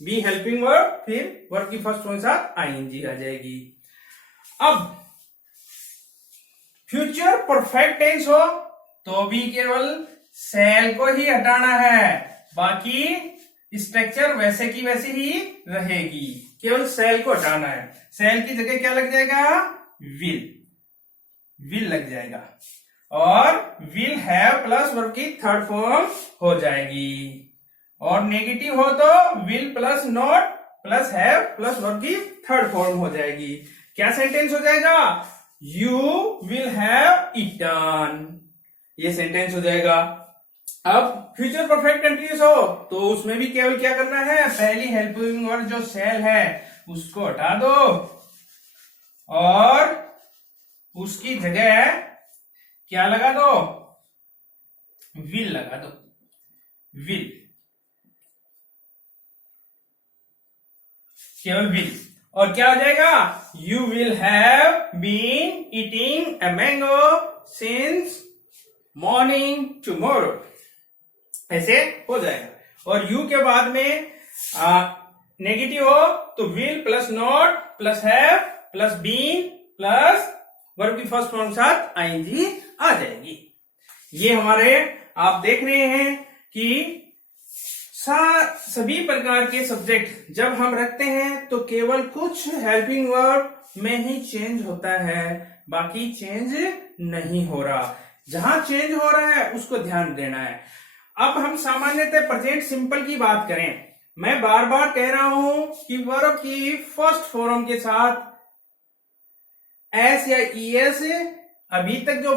बी हेल्पिंग वर्ब, फिर वर्ब की फर्स्ट फॉर्म के साथ आईएनजी आ जाएगी। अब फ्यूचर परफेक्ट टेंस हो तो भी केवल शैल को ही हटाना है, बाकी स्ट्रक्चर वैसे की वैसे ही रहेगी। केवल शैल को हटाना है। शैल की जगह क्या लग जाएगा? विल लग जाएगा। और विल हैव प्लस वर्ब की थर्ड फॉर्म हो जाएगी। और नेगेटिव हो तो will plus not plus have plus verb की थर्ड फॉर्म हो जाएगी। क्या सेंटेंस हो जाएगा? You will have eaten. ये सेंटेंस हो जाएगा। अब फ्यूचर परफेक्ट कंटिन्यूस हो तो उसमें भी केवल क्या करना है? पहली हेल्पिंग वर्ब जो शैल है उसको हटा दो और उसकी जगह क्या लगा दो? विल लगा दो। विल, केवल विल। और क्या हो जाएगा? You will have been eating a mango since morning tomorrow. ऐसे हो जाएगा। और यू के बाद में नेगेटिव हो तो will plus not plus have plus been plus verb की फर्स्ट फॉर्म के साथ आईएनजी आ जाएगी। ये हमारे आप देख रहे हैं कि सभी प्रकार के सब्जेक्ट जब हम रखते हैं तो केवल कुछ हेल्पिंग वर्ब में ही चेंज होता है, बाकी चेंज नहीं हो रहा। जहां चेंज हो रहा है उसको ध्यान देना है। अब हम सामान्यतः प्रेजेंट सिंपल की बात करें, मैं बार बार कह रहा हूं कि वर्ब की फर्स्ट फॉर्म के साथ एस या ईएस, अभी तक जो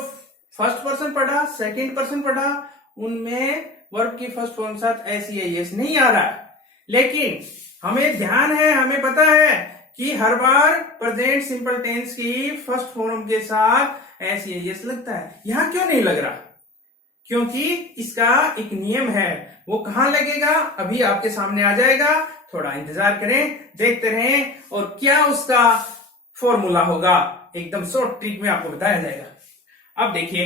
फर्स्ट पर्सन पढ़ा, सेकंड पर्सन पढ़ा, उनमें वर्ब की फर्स्ट फॉर्म के साथ एस या ईएस नहीं आ रहा। लेकिन हमें ध्यान है, हमें पता है कि हर बार प्रेजेंट सिंपल टेंस की फर्स्ट फॉर्म के साथ एस या ईएस लगता है। यहां क्यों नहीं लग रहा? क्योंकि इसका एक नियम है। वो कहां लगेगा अभी आपके सामने आ जाएगा। थोड़ा इंतजार करें, देखते रहें और क्या उसका फॉर्मूला होगा एकदम शॉर्ट ट्रिक में आपको बताया जाएगा। अब देखिए,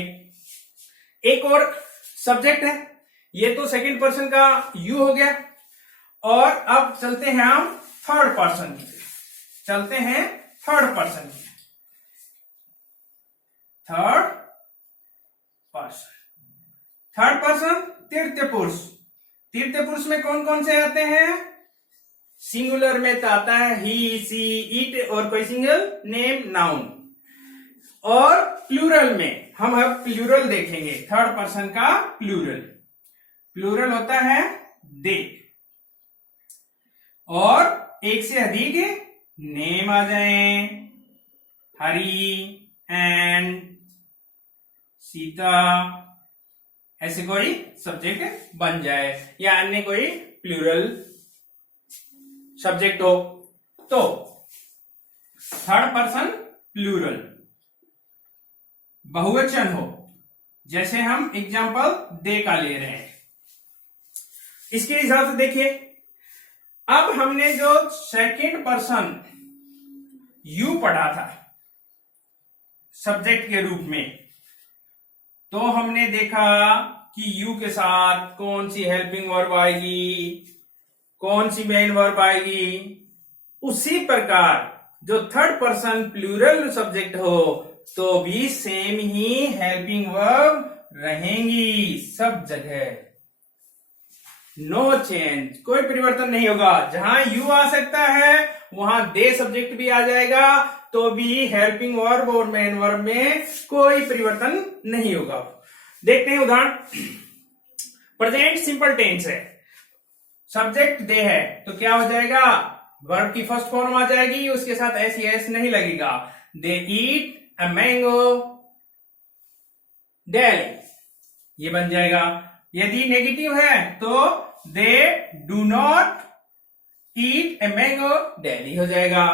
एक और सब्जेक्ट है। ये तो सेकंड पर्सन का यू हो गया। और अब चलते हैं हम थर्ड पर्सन की। चलते हैं थर्ड पर्सन की। थर्ड पर्सन तृतीय पुरुष। तृतीय पुरुष में कौन कौन से आते हैं? सिंगुलर में तो आता है ही, सी, इट और कोई सिंगल नेम नाउन। और प्लूरल में हम अब प्लूरल देखेंगे। थर्ड पर्सन का प्लूरल होता है दे। और एक से अधिक नेम आ जाए, हरी एंड सीता, ऐसे कोई सब्जेक्ट बन जाए या अन्य कोई प्लूरल सब्जेक्ट हो तो थर्ड पर्सन प्लूरल बहुवचन हो, जैसे हम एग्जांपल दे का ले रहे हैं। इसके हिसाब से देखिए, अब हमने जो सेकंड पर्सन यू पढ़ा था सब्जेक्ट के रूप में, तो हमने देखा कि यू के साथ कौन सी हेल्पिंग वर्ब आएगी, कौन सी मेन वर्ब आएगी? उसी प्रकार जो थर्ड पर्सन प्लूरल सब्जेक्ट हो तो भी सेम ही हेल्पिंग वर्ब रहेंगी सब जगह। नो चेंज, कोई परिवर्तन नहीं होगा। जहां यू आ सकता है वहां दे सब्जेक्ट भी आ जाएगा, तो भी हेल्पिंग वर्ब और मेन वर्ब में कोई परिवर्तन नहीं होगा। देखते हैं उदाहरण। प्रेजेंट सिंपल टेंस है, सब्जेक्ट दे है, तो क्या हो जाएगा? वर्ब की फर्स्ट फॉर्म आ जाएगी, उसके साथ एस एस नहीं लगेगा। दे ईट अ मैंगो डेली, ये बन जाएगा। यदि नेगेटिव है तो they do not eat a mango daily हो जाएगा।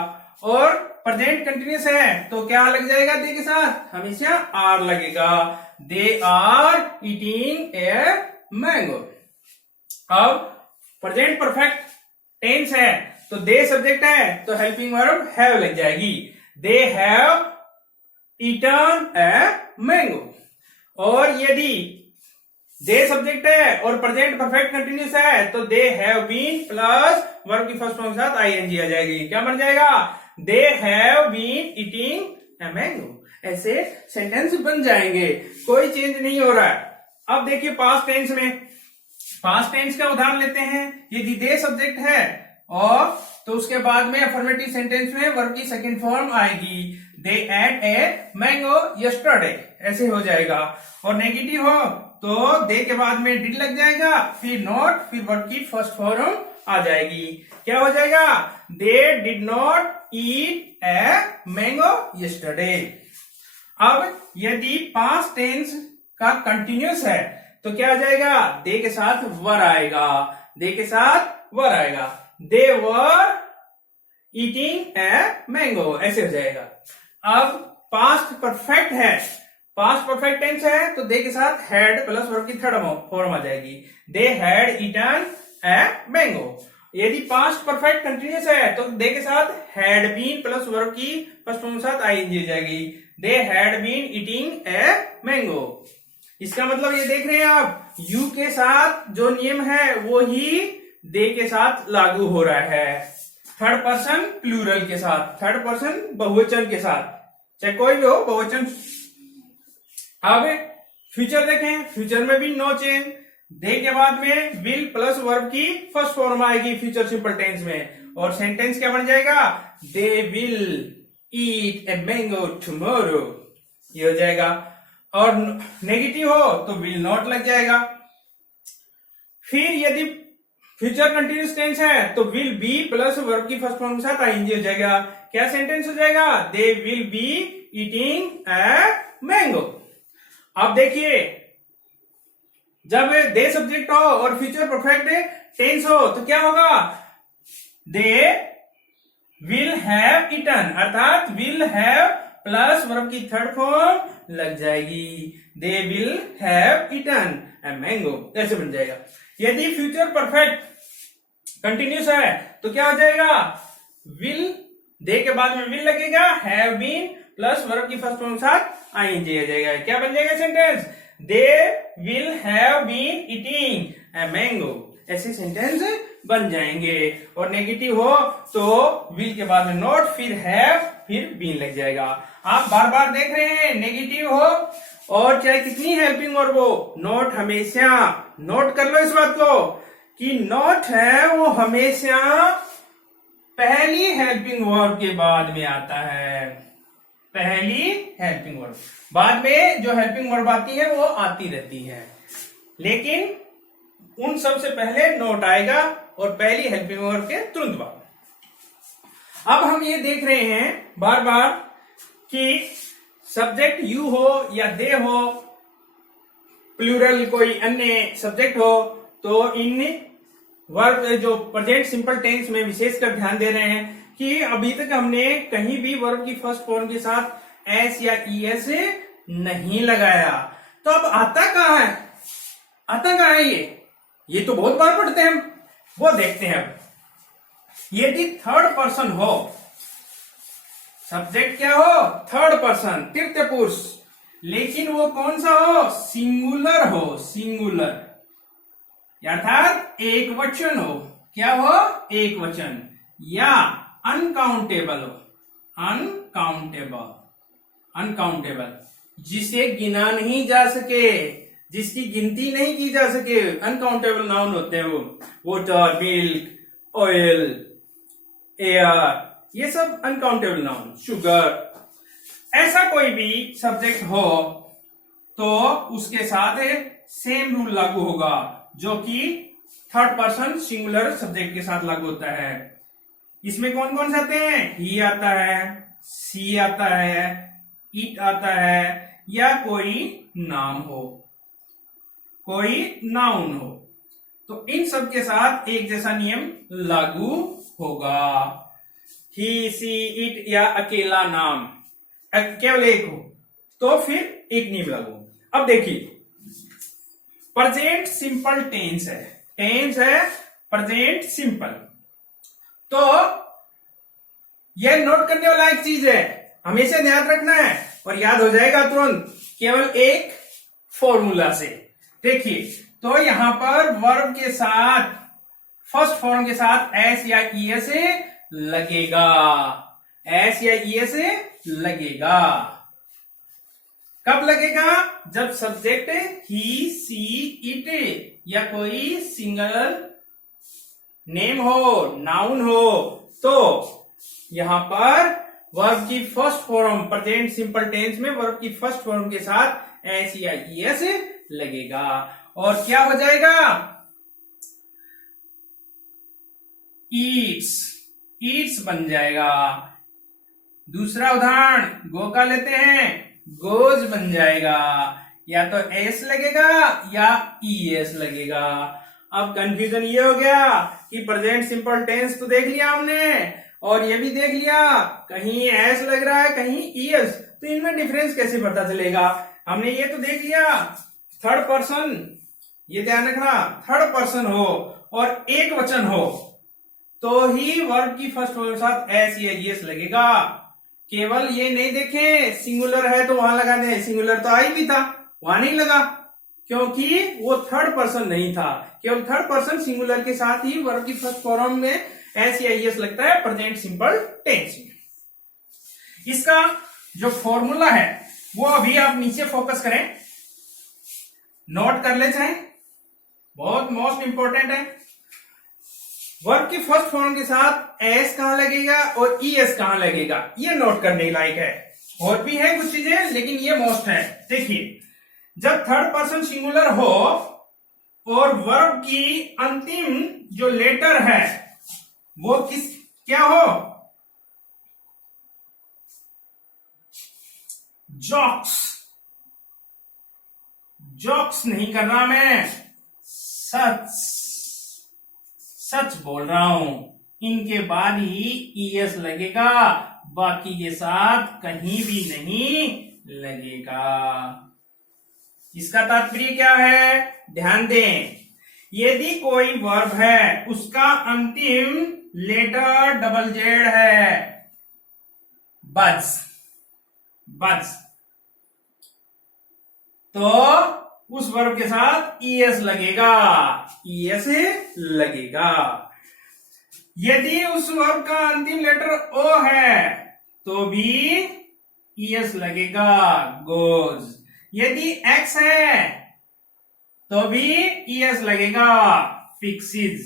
और प्रेजेंट कंटिन्यूस है तो क्या लग जाएगा? दे के साथ हमेशा आर लगेगा। They are eating a mango. अब प्रेजेंट परफेक्ट टेंस है तो दे सब्जेक्ट है तो हेल्पिंग वर्ब हैव लग जाएगी। They have eaten a mango. और यदि दे सब्जेक्ट है और प्रेजेंट परफेक्ट कंटिन्यूस है तो they have been plus verb की फर्स्ट फॉर्म के साथ आईएनजी आ जाएगी। क्या बन जाएगा? They have been eating a mango. ऐसे सेंटेंस बन जाएंगे, कोई चेंज नहीं हो रहा है। अब देखिए पास्ट टेंस में, पास्ट टेंस का उदाहरण लेते हैं। यदि दे सब्जेक्ट है और तो उसके बाद में अफर्मेटिव सेंटेंस में वर्ब की सेकंड फॉर्म आएगी। दे एट ए मैंगो यस्टरडे, ऐसे हो जाएगा। और नेगेटिव हो तो दे के बाद में डिड लग जाएगा, फिर नॉट, फिर वर्ब की फर्स्ट फॉर्म आ जाएगी। क्या हो जाएगा? They did not eat a mango yesterday. अब यदि पास्ट टेंस का कंटिन्यूस है तो क्या आ जाएगा? दे के साथ वर आएगा, दे के साथ वर आएगा। दे वर ईटिंग ए मैंगो, ऐसे हो जाएगा। अब पास्ट परफेक्ट है, पास्ट परफेक्ट टेंस है तो दे के साथ हैड प्लस वर्ब की थर्ड फॉर्म आ जाएगी। They had eaten a mango. यदि पास्ट परफेक्ट कंटिन्यूस है तो दे के साथ हैड बीन प्लस वर्ब की फर्स्ट फॉर्म के साथ आईएनजी आ जाएगी। They had been eating a mango. इसका मतलब ये देख रहे हैं आप, यू के साथ जो नियम है वो ही दे के साथ लागू हो रहा है। थर्ड पर्सन प्लूरल के साथ, थर्ड पर्सन बहुवचन के साथ, चाहे कोई भी हो बहुवचन। अब फ्यूचर देखें, फ्यूचर में भी नो चेंज। दे के बाद में विल प्लस वर्ब की फर्स्ट फॉर्म आएगी फ्यूचर सिंपल टेंस में, और सेंटेंस क्या बन जाएगा? They will eat a mango tomorrow, ये हो जाएगा। और नेगेटिव हो तो विल नॉट लग जाएगा। फिर यदि फ्यूचर कंटिन्यूस टेंस है तो विल बी प्लस वर्ब की फर्स्ट फॉर्म के साथ आईएनजी हो जाएगा। क्या सेंटेंस हो जाएगा? They will be eating a mango. अब देखिए, जब दे सब्जेक्ट हो और फ्यूचर परफेक्ट टेंस हो तो क्या होगा? दे विल हैव ईटन, अर्थात विल हैव प्लस वर्ब की थर्ड फॉर्म लग जाएगी। They will have eaten a mango, ऐसे बन जाएगा। यदि फ्यूचर परफेक्ट कंटिन्यूस है तो क्या हो जाएगा? विल, दे के बाद में विल लगेगा, हैव बीन प्लस वर्ब की फर्स्ट फॉर्म के साथ आईएनजी आ जाएगा। क्या बन जाएगा sentence? They will have been eating a mango, ऐसे सेंटेंस बन जाएंगे। और नेगेटिव हो तो विल के बाद में नॉट, फिर हैव, फिर बीन लग जाएगा। आप बार बार देख रहे हैं, नेगेटिव हो और चाहे कितनी हेल्पिंग वर्ब हो, नॉट हमेशा, नोट कर लो इस बात को कि नॉट है वो हमेशा पहली हेल्पिंग वर्ब के बाद में आता है। पहली हेल्पिंग वर्ब, बाद में जो हेल्पिंग वर्ब आती है वो आती रहती है, लेकिन उन सबसे पहले नोट आएगा और पहली हेल्पिंग वर्ब के तुरंत बाद। अब हम ये देख रहे हैं बार बार कि सब्जेक्ट यू हो या दे हो, प्लूरल कोई अन्य सब्जेक्ट हो, तो इन वर्ब जो प्रेजेंट सिंपल टेंस में विशेषकर ध्यान दे रहे हैं कि अभी तक हमने कहीं भी वर्ब की फर्स्ट फॉर्म के साथ एस या ईएस नहीं लगाया। तो अब आता कहां है? आता कहां है ये तो बहुत बार पढ़ते हैं हम, वो देखते हैं। यदि थर्ड पर्सन हो, सब्जेक्ट क्या हो? थर्ड पर्सन, तृतीय पुरुष, लेकिन वो कौन सा हो? सिंगुलर हो, सिंगुलर, अर्थात एक वचन हो। क्या हो, एक वचन, या अनकाउंटेबल हो, अनकाउंटेबल, अनकाउंटेबल, जिसे गिना नहीं जा सके, जिसकी गिनती नहीं की जा सके, अनकाउंटेबल नाउन होते हैं वो। वाटर, मिल्क, ऑयल, एयर, ये सब अनकाउंटेबल नाउन। शुगर, ऐसा कोई भी सब्जेक्ट हो तो उसके साथ सेम रूल लागू होगा जो कि थर्ड पर्सन सिंगुलर सब्जेक्ट के साथ लागू होता है। इसमें कौन कौन से आते हैं, ही आता है, सी आता है, इट आता है, या कोई नाम हो, कोई नाउन हो, तो इन सब के साथ एक जैसा नियम लागू होगा। ही, सी, इट या अकेला नाम केवल एक हो तो फिर एक नियम लागू। अब देखिए, प्रेजेंट सिंपल टेंस है, टेंस है प्रेजेंट सिंपल, तो यह नोट करने वाला एक चीज है, हमेशा ध्यान रखना है और याद हो जाएगा तुरंत केवल एक फॉर्मूला से। देखिए, तो यहां पर वर्ब के साथ फर्स्ट फॉर्म के साथ एस या ईएस लगेगा, एस या ईएस लगेगा। कब लगेगा, जब सब्जेक्ट ही, सी, इट या कोई सिंगल नेम हो, नाउन हो, तो यहां पर वर्ब की first form, present simple tense में वर्ब की फर्स्ट फॉर्म के साथ एस या ईएस लगेगा और क्या हो जाएगा, ईट्स, ईट्स बन जाएगा। दूसरा उदाहरण गो का लेते हैं, गोज बन जाएगा, या तो एस लगेगा या ईएस लगेगा। अब कंफ्यूजन ये हो गया कि प्रेजेंट सिंपल टेंस तो देख लिया हमने और ये भी देख लिया, कहीं एस लग रहा है कहीं ईएस, तो इनमें डिफरेंस कैसे पता चलेगा। हमने ये तो देख लिया थर्ड पर्सन, ये ध्यान रखना, थर्ड पर्सन हो और एक वचन हो तो ही वर्ब की फर्स्ट फॉर्म के साथ एस या ईएस लगेगा। केवल ये नहीं देखें सिंगुलर है तो वहां लगा दें, सिंगुलर तो आई भी था वहां नहीं लगा क्योंकि वो थर्ड पर्सन नहीं था। केवल थर्ड पर्सन सिंगुलर के साथ ही वर्ब की फर्स्ट फॉर्म में एस या ईएस लगता है प्रेजेंट सिंपल टेंस में। इसका जो फॉर्मूला है वो अभी आप नीचे फोकस करें, नोट कर ले चाहे, बहुत मोस्ट इंपॉर्टेंट है। वर्ब की फर्स्ट फॉर्म के साथ एस कहां लगेगा और ईएस कहां लगेगा, ये नोट करने लायक है। और भी है कुछ चीजें लेकिन ये मोस्ट है। देखिए, जब थर्ड पर्सन सिंगुलर हो और वर्ब की अंतिम जो लेटर है वो क्या हो, जॉक्स, जॉक्स नहीं कर रहा मैं, सच, सच बोल रहा हूं, इनके बाद ही ईएस लगेगा, बाकी के साथ कहीं भी नहीं लगेगा। इसका तात्पर्य क्या है, ध्यान दें, यदि कोई वर्ब है उसका अंतिम लेटर डबल जेड है, बज, बज, तो उस वर्ब के साथ ईएस लगेगा, ईएस लगेगा। यदि उस वर्ब का अंतिम लेटर ओ है तो भी ईएस लगेगा, गोज। यदि एक्स है तो भी ईएस लगेगा, फिक्सिज,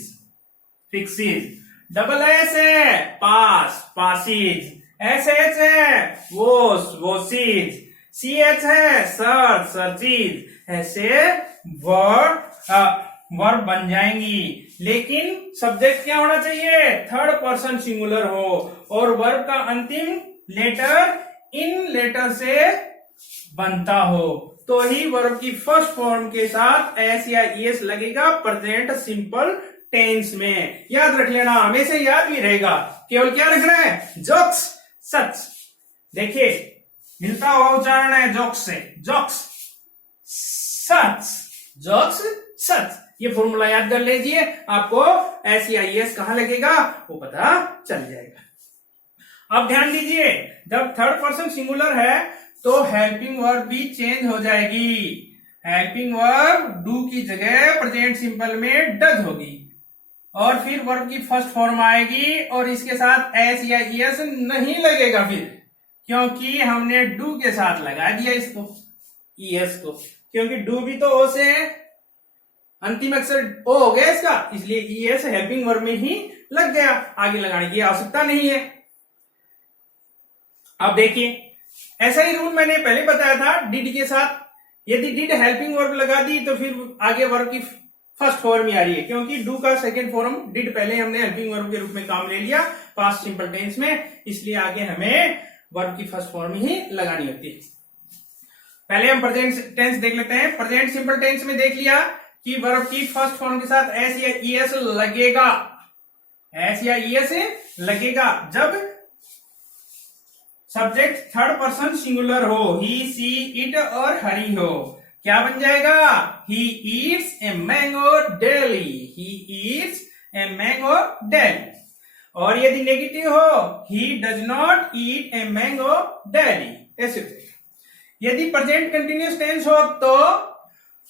फिक्सिज। डबल एस है, पास, पासिज। एस एच है, वोस, वोसिज। सी एच है, सर्च, सर्चिज। ऐसे वर्ब बन जाएंगी, लेकिन सब्जेक्ट क्या होना चाहिए, थर्ड पर्सन सिंगुलर हो और वर्ब का अंतिम लेटर इन लेटर से बनता हो तो ही वर्ब की फर्स्ट फॉर्म के साथ एस या ईएस लगेगा प्रेजेंट सिंपल टेंस में। याद रख लेना, हमेशा याद भी रहेगा, केवल क्या रखना है, जोक्स, सच। देखिए, मिलता हुआ उच्चारण है जोक्स से, जोक्स, सच, जोक्स, सच। ये फॉर्मूला याद कर लीजिए, आपको एस या ईएस कहां लगेगा वो पता चल जाएगा। अब ध्यान दीजिए, जब थर्ड पर्सन सिंगुलर है तो हेल्पिंग वर्ब भी चेंज हो जाएगी। हेल्पिंग वर्ब डू की जगह प्रेजेंट सिंपल में डज होगी। और फिर वर्ब की फर्स्ट फॉर्म आएगी और इसके साथ एस या ईएस नहीं लगेगा फिर, क्योंकि हमने डू के साथ लगा दिया इसको, ईएस को, क्योंकि डू भी तो ओ से है, अंतिम अक्षर ओ हो गया इसका, इसलिए ईएस हेल्पिंग वर्ब में ही लग गया, आगे लगाने की आवश्यकता नहीं है। अब देखिए, ऐसा ही रूल मैंने पहले बताया था डिड के साथ, यदि डिड हेल्पिंग वर्ब लगा दी तो फिर आगे वर्ब की फर्स्ट फॉर्म ही आ रही है, क्योंकि डू का सेकंड फॉर्म डिड पहले हमने हेल्पिंग वर्ब के रूप में काम ले लिया पास्ट सिंपल टेंस में, इसलिए आगे हमें वर्ब की फर्स्ट फॉर्म ही लगानी होती है। पहले हम प्रेजेंट टेंस देख लेते हैं। प्रेजेंट सिंपल टेंस में देख लिया कि वर्ब की फर्स्ट फॉर्म के साथ एस या ईएस लगेगा, एस या ईएस लगेगा जब सब्जेक्ट थर्ड पर्सन सिंगुलर हो, ही सी इट और हरी हो। क्या बन जाएगा? He eats a mango daily, he eats a mango daily. और यदि नेगेटिव हो, he does not eat a mango daily, ऐसे। यदि प्रेजेंट कंटिन्यूअस टेंस हो तो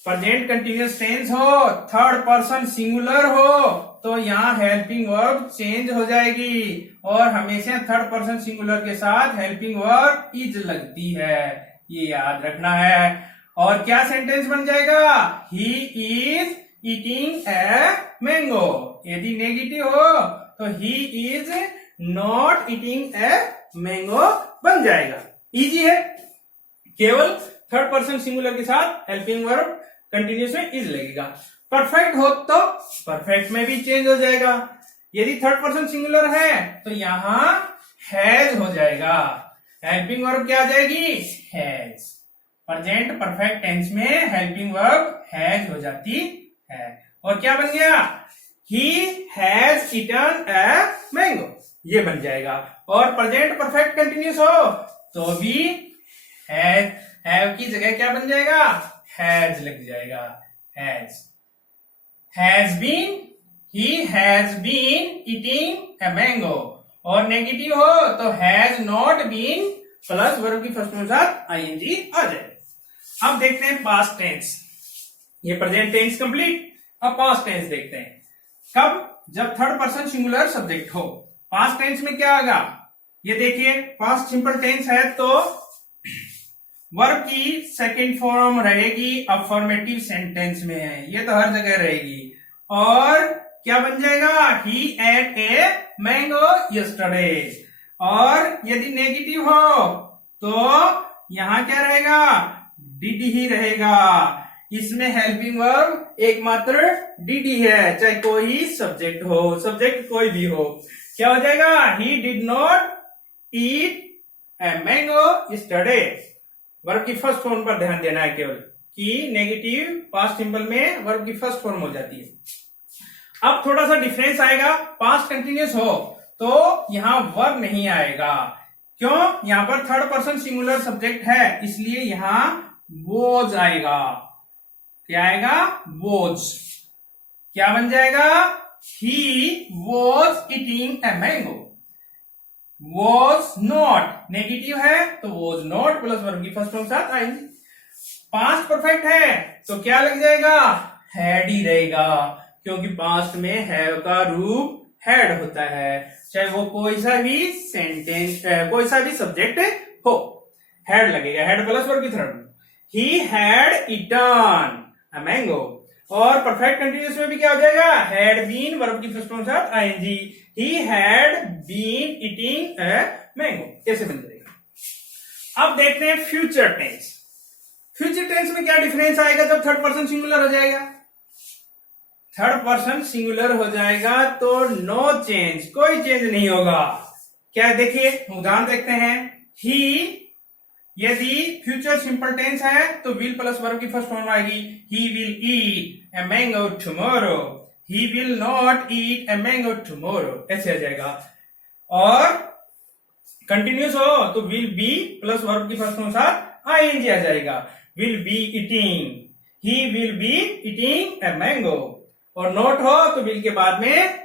प्रेजेंट कंटिन्यूअस टेंस हो, थर्ड पर्सन सिंगुलर हो, तो यहाँ हेल्पिंग वर्ब चेंज हो जाएगी और हमेशा थर्ड पर्सन सिंगुलर के साथ हेल्पिंग वर्ब इज लगती है, ये याद रखना है। और क्या सेंटेंस बन जाएगा? He is eating a mango. यदि नेगेटिव हो तो he is not eating a mango बन जाएगा। इजी है, केवल थर्ड पर्सन सिंगुलर के साथ हेल्पिंग वर्ब कंटिन्यूस में इज लगेगा। परफेक्ट हो तो परफेक्ट में भी चेंज हो जाएगा। यदि थर्ड पर्सन सिंगुलर है तो यहां हैज हो जाएगा, हेल्पिंग वर्ब क्या आ जाएगी? हैज। प्रेजेंट परफेक्ट टेंस में हेल्पिंग वर्ब हैज हो जाती है। और क्या बन गया? He has eaten a mango, ये बन जाएगा। और प्रेजेंट परफेक्ट कंटिन्यूस हो तो भी हैव की जगह क्या बन जाएगा? हैज लग जाएगा, has been, he has been eating a mango. और नेगेटिव हो तो has not been plus verb की फर्स्ट के साथ आईएनजी आ जाए। अब देखते हैं पास्ट टेंस। ये प्रेजेंट टेंस कंप्लीट, अब पास्ट टेंस देखते हैं। कब? जब थर्ड पर्सन सिंगुलर सब्जेक्ट हो। पास्ट टेंस में क्या आएगा? ये देखिए, पास्ट सिंपल टेंस है तो वर्ब की सेकेंड फॉर्म रहेगी अफर्मेटिव सेंटेंस में, ये तो हर जगह रहेगी। और क्या बन जाएगा? ही एट ए मैंगो यस्टरडे। और यदि नेगेटिव हो तो यहां क्या रहेगा? डिड ही रहेगा। इसमें हेल्पिंग वर्ब एकमात्र डिड ही है, चाहे कोई सब्जेक्ट हो, सब्जेक्ट कोई भी हो। क्या हो जाएगा? He did not eat a mango yesterday. Verb की फर्स्ट फॉर्म पर ध्यान देना है केवल, कि नेगेटिव पास्ट सिंपल में वर्ब की फर्स्ट फॉर्म हो जाती है। अब थोड़ा सा डिफरेंस आएगा, पास्ट कंटिन्यूस हो तो यहां वर्ब नहीं आएगा। क्यों? यहां पर थर्ड पर्सन सिंगुलर सब्जेक्ट है, इसलिए यहां वोज आएगा। क्या आएगा? वोज। क्या बन जाएगा? He was eating a mango. Was not negative है तो वॉज नॉट प्लस वर्ब की फर्स्ट फॉर्म साथ आएगी। पास्ट परफेक्ट है तो क्या लग जाएगा? हैड ही रहेगा, क्योंकि पास्ट में हैव का रूप हैड होता है, चाहे वो कोई सा भी सेंटेंस कोई सा भी सब्जेक्ट हो, हैड लगेगा, हैड प्लस वर्ब की third. He had eaten a mango. और परफेक्ट कंटिन्यूस में भी क्या हो जाएगा? हैड बीन वर्ब की फर्स्ट फॉर्म साथ ING, he had been eating a mango, ऐसे बन जाएगा। अब देखते हैं फ्यूचर टेंस। फ्यूचर टेंस में क्या डिफरेंस आएगा जब थर्ड पर्सन सिंगुलर हो जाएगा? थर्ड पर्सन सिंगुलर हो जाएगा तो नो चेंज, कोई चेंज नहीं होगा। क्या देखिए, उदाहरण देखते हैं। ही यदि फ्यूचर सिंपल टेंस है तो विल प्लस वर्ब की फर्स्ट फॉर्म आएगी, he will eat a mango tomorrow, he will not eat a mango tomorrow, ऐसे आ जाएगा। और कंटिन्यूस हो तो विल बी प्लस वर्ब की फर्स्ट फॉर्म साथ आईएनजी आ जाएगा, will be eating, he will be eating a mango. और नॉट हो तो विल के बाद में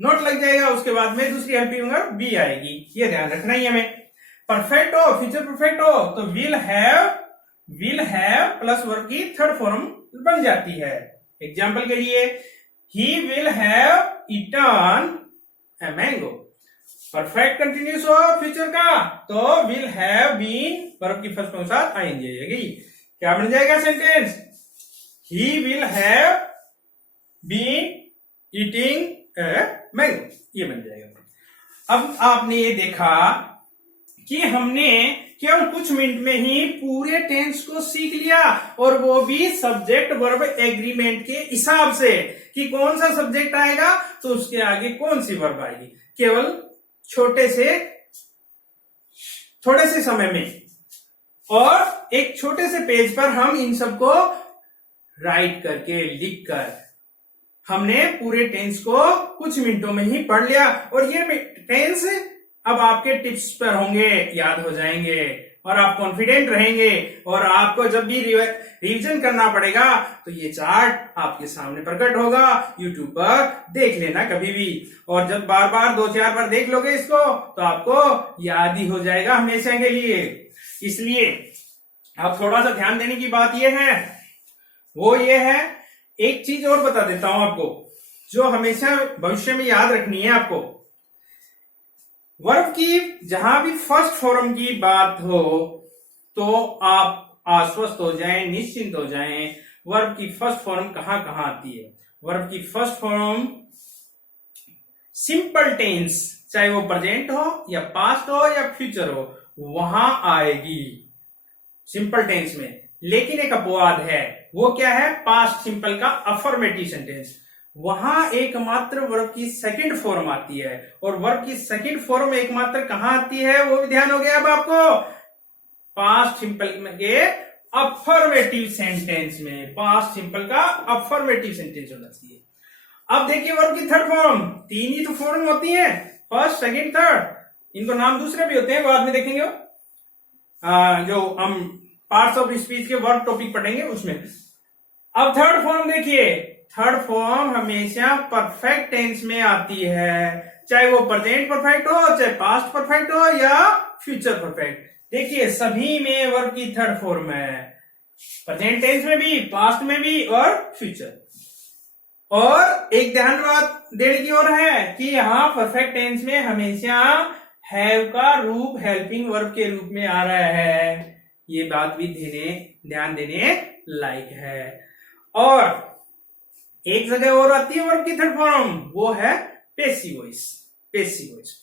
नॉट लग जाएगा, उसके बाद में दूसरी हेल्पिंग वर्ब बी आएगी, ये ध्यान रखना ही हमें। परफेक्ट हो, फ्यूचर परफेक्ट हो तो विल हैव प्लस वर्ब की थर्ड फॉर्म बन जाती है। एग्जाम्पल के लिए, he will have eaten a mango। Perfect continuous हो फ्यूचर का तो will have been वर्ब की फर्स्ट फॉर्म के साथ आएंगे आएगी। क्या बन जाएगा sentence? he will have been eating a mango, ये बन जाएगा। अब आपने ये देखा कि हमने केवल कुछ मिनट में ही पूरे टेंस को सीख लिया, और वो भी सब्जेक्ट वर्ब एग्रीमेंट के हिसाब से कि कौन सा सब्जेक्ट आएगा तो उसके आगे कौन सी वर्ब आएगी, केवल थोड़े से समय में। और एक छोटे से पेज पर हम इन सबको राइट करके लिख कर हमने पूरे टेंस को कुछ मिनटों में ही पढ़ लिया, और ये टेंस अब आपके टिप्स पर होंगे, याद हो जाएंगे और आप कॉन्फिडेंट रहेंगे। और आपको जब भी रिवीजन करना पड़ेगा तो ये चार्ट आपके सामने प्रकट होगा, यूट्यूब पर देख लेना कभी भी। और जब बार बार 2-4 बार देख लोगे इसको तो आपको याद ही हो जाएगा हमेशा के लिए। इसलिए अब थोड़ा सा ध्यान देने की बात यह है, वो ये है, एक चीज और बता देता हूं आपको जो हमेशा भविष्य में याद रखनी है आपको। वर्ब की जहां भी फर्स्ट फॉर्म की बात हो तो आप आश्वस्त हो जाएं, निश्चिंत हो जाएं। वर्ब की फर्स्ट फॉर्म कहां कहां आती है? वर्ब की फर्स्ट फॉर्म सिंपल टेंस, चाहे वो प्रेजेंट हो या पास्ट हो या फ्यूचर हो, वहां आएगी सिंपल टेंस में। लेकिन एक अपवाद है, वो क्या है? पास्ट सिंपल का अफर्मेटिव सेंटेंस। वहां एकमात्र वर्ब की सेकंड फॉर्म आती है, और वर्ब की सेकंड फॉर्म एकमात्र कहां आती है वो भी ध्यान हो गया अब आपको? पास्ट सिंपल के अफर्मेटिव सेंटेंस में। पास्ट सिंपल का अफर्मेटिव सेंटेंस होना चाहिए। अब देखिए वर्ब की थर्ड फॉर्म, 3 ही तो फॉर्म होती है, फर्स्ट सेकंड थर्ड। इनको नाम दूसरे भी होते हैं, बाद में देखेंगे जो हम पार्ट्स ऑफ स्पीच के वर्ब टॉपिक पढ़ेंगे उसमें। अब थर्ड फॉर्म देखिए, थर्ड फॉर्म हमेशा परफेक्ट टेंस में आती है, चाहे वो प्रेजेंट परफेक्ट हो, चाहे पास्ट परफेक्ट हो या फ्यूचर परफेक्ट। देखिए सभी में वर्ब की थर्ड फॉर्म है, प्रेजेंट टेंस में भी, पास्ट में भी और फ्यूचर। और एक ध्यान बात देने की ओर है कि यहाँ परफेक्ट टेंस में हमेशा हैव का रूप हेल्पिंग वर्ब के रूप में आ रहा है, ये बात भी ध्यान देने लायक है। और एक जगह और आती है वर्ब की थर्ड फॉर्म, वो है पेसिव वॉइस। पेसिव वॉइस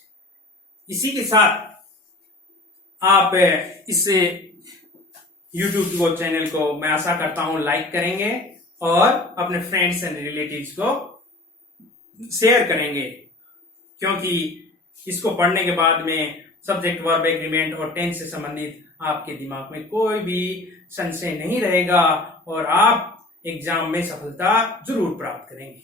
इसी के साथ आप इस YouTube को चैनल को मैं आशा करता हूं लाइक करेंगे और अपने फ्रेंड्स एंड रिलेटिव्स को शेयर करेंगे, क्योंकि इसको पढ़ने के बाद में सब्जेक्ट वर्ब एग्रीमेंट और टेंस से संबंधित आपके दिमाग में कोई भी संशय नहीं रहेगा और आप एग्जाम में सफलता जरूर प्राप्त करेंगे।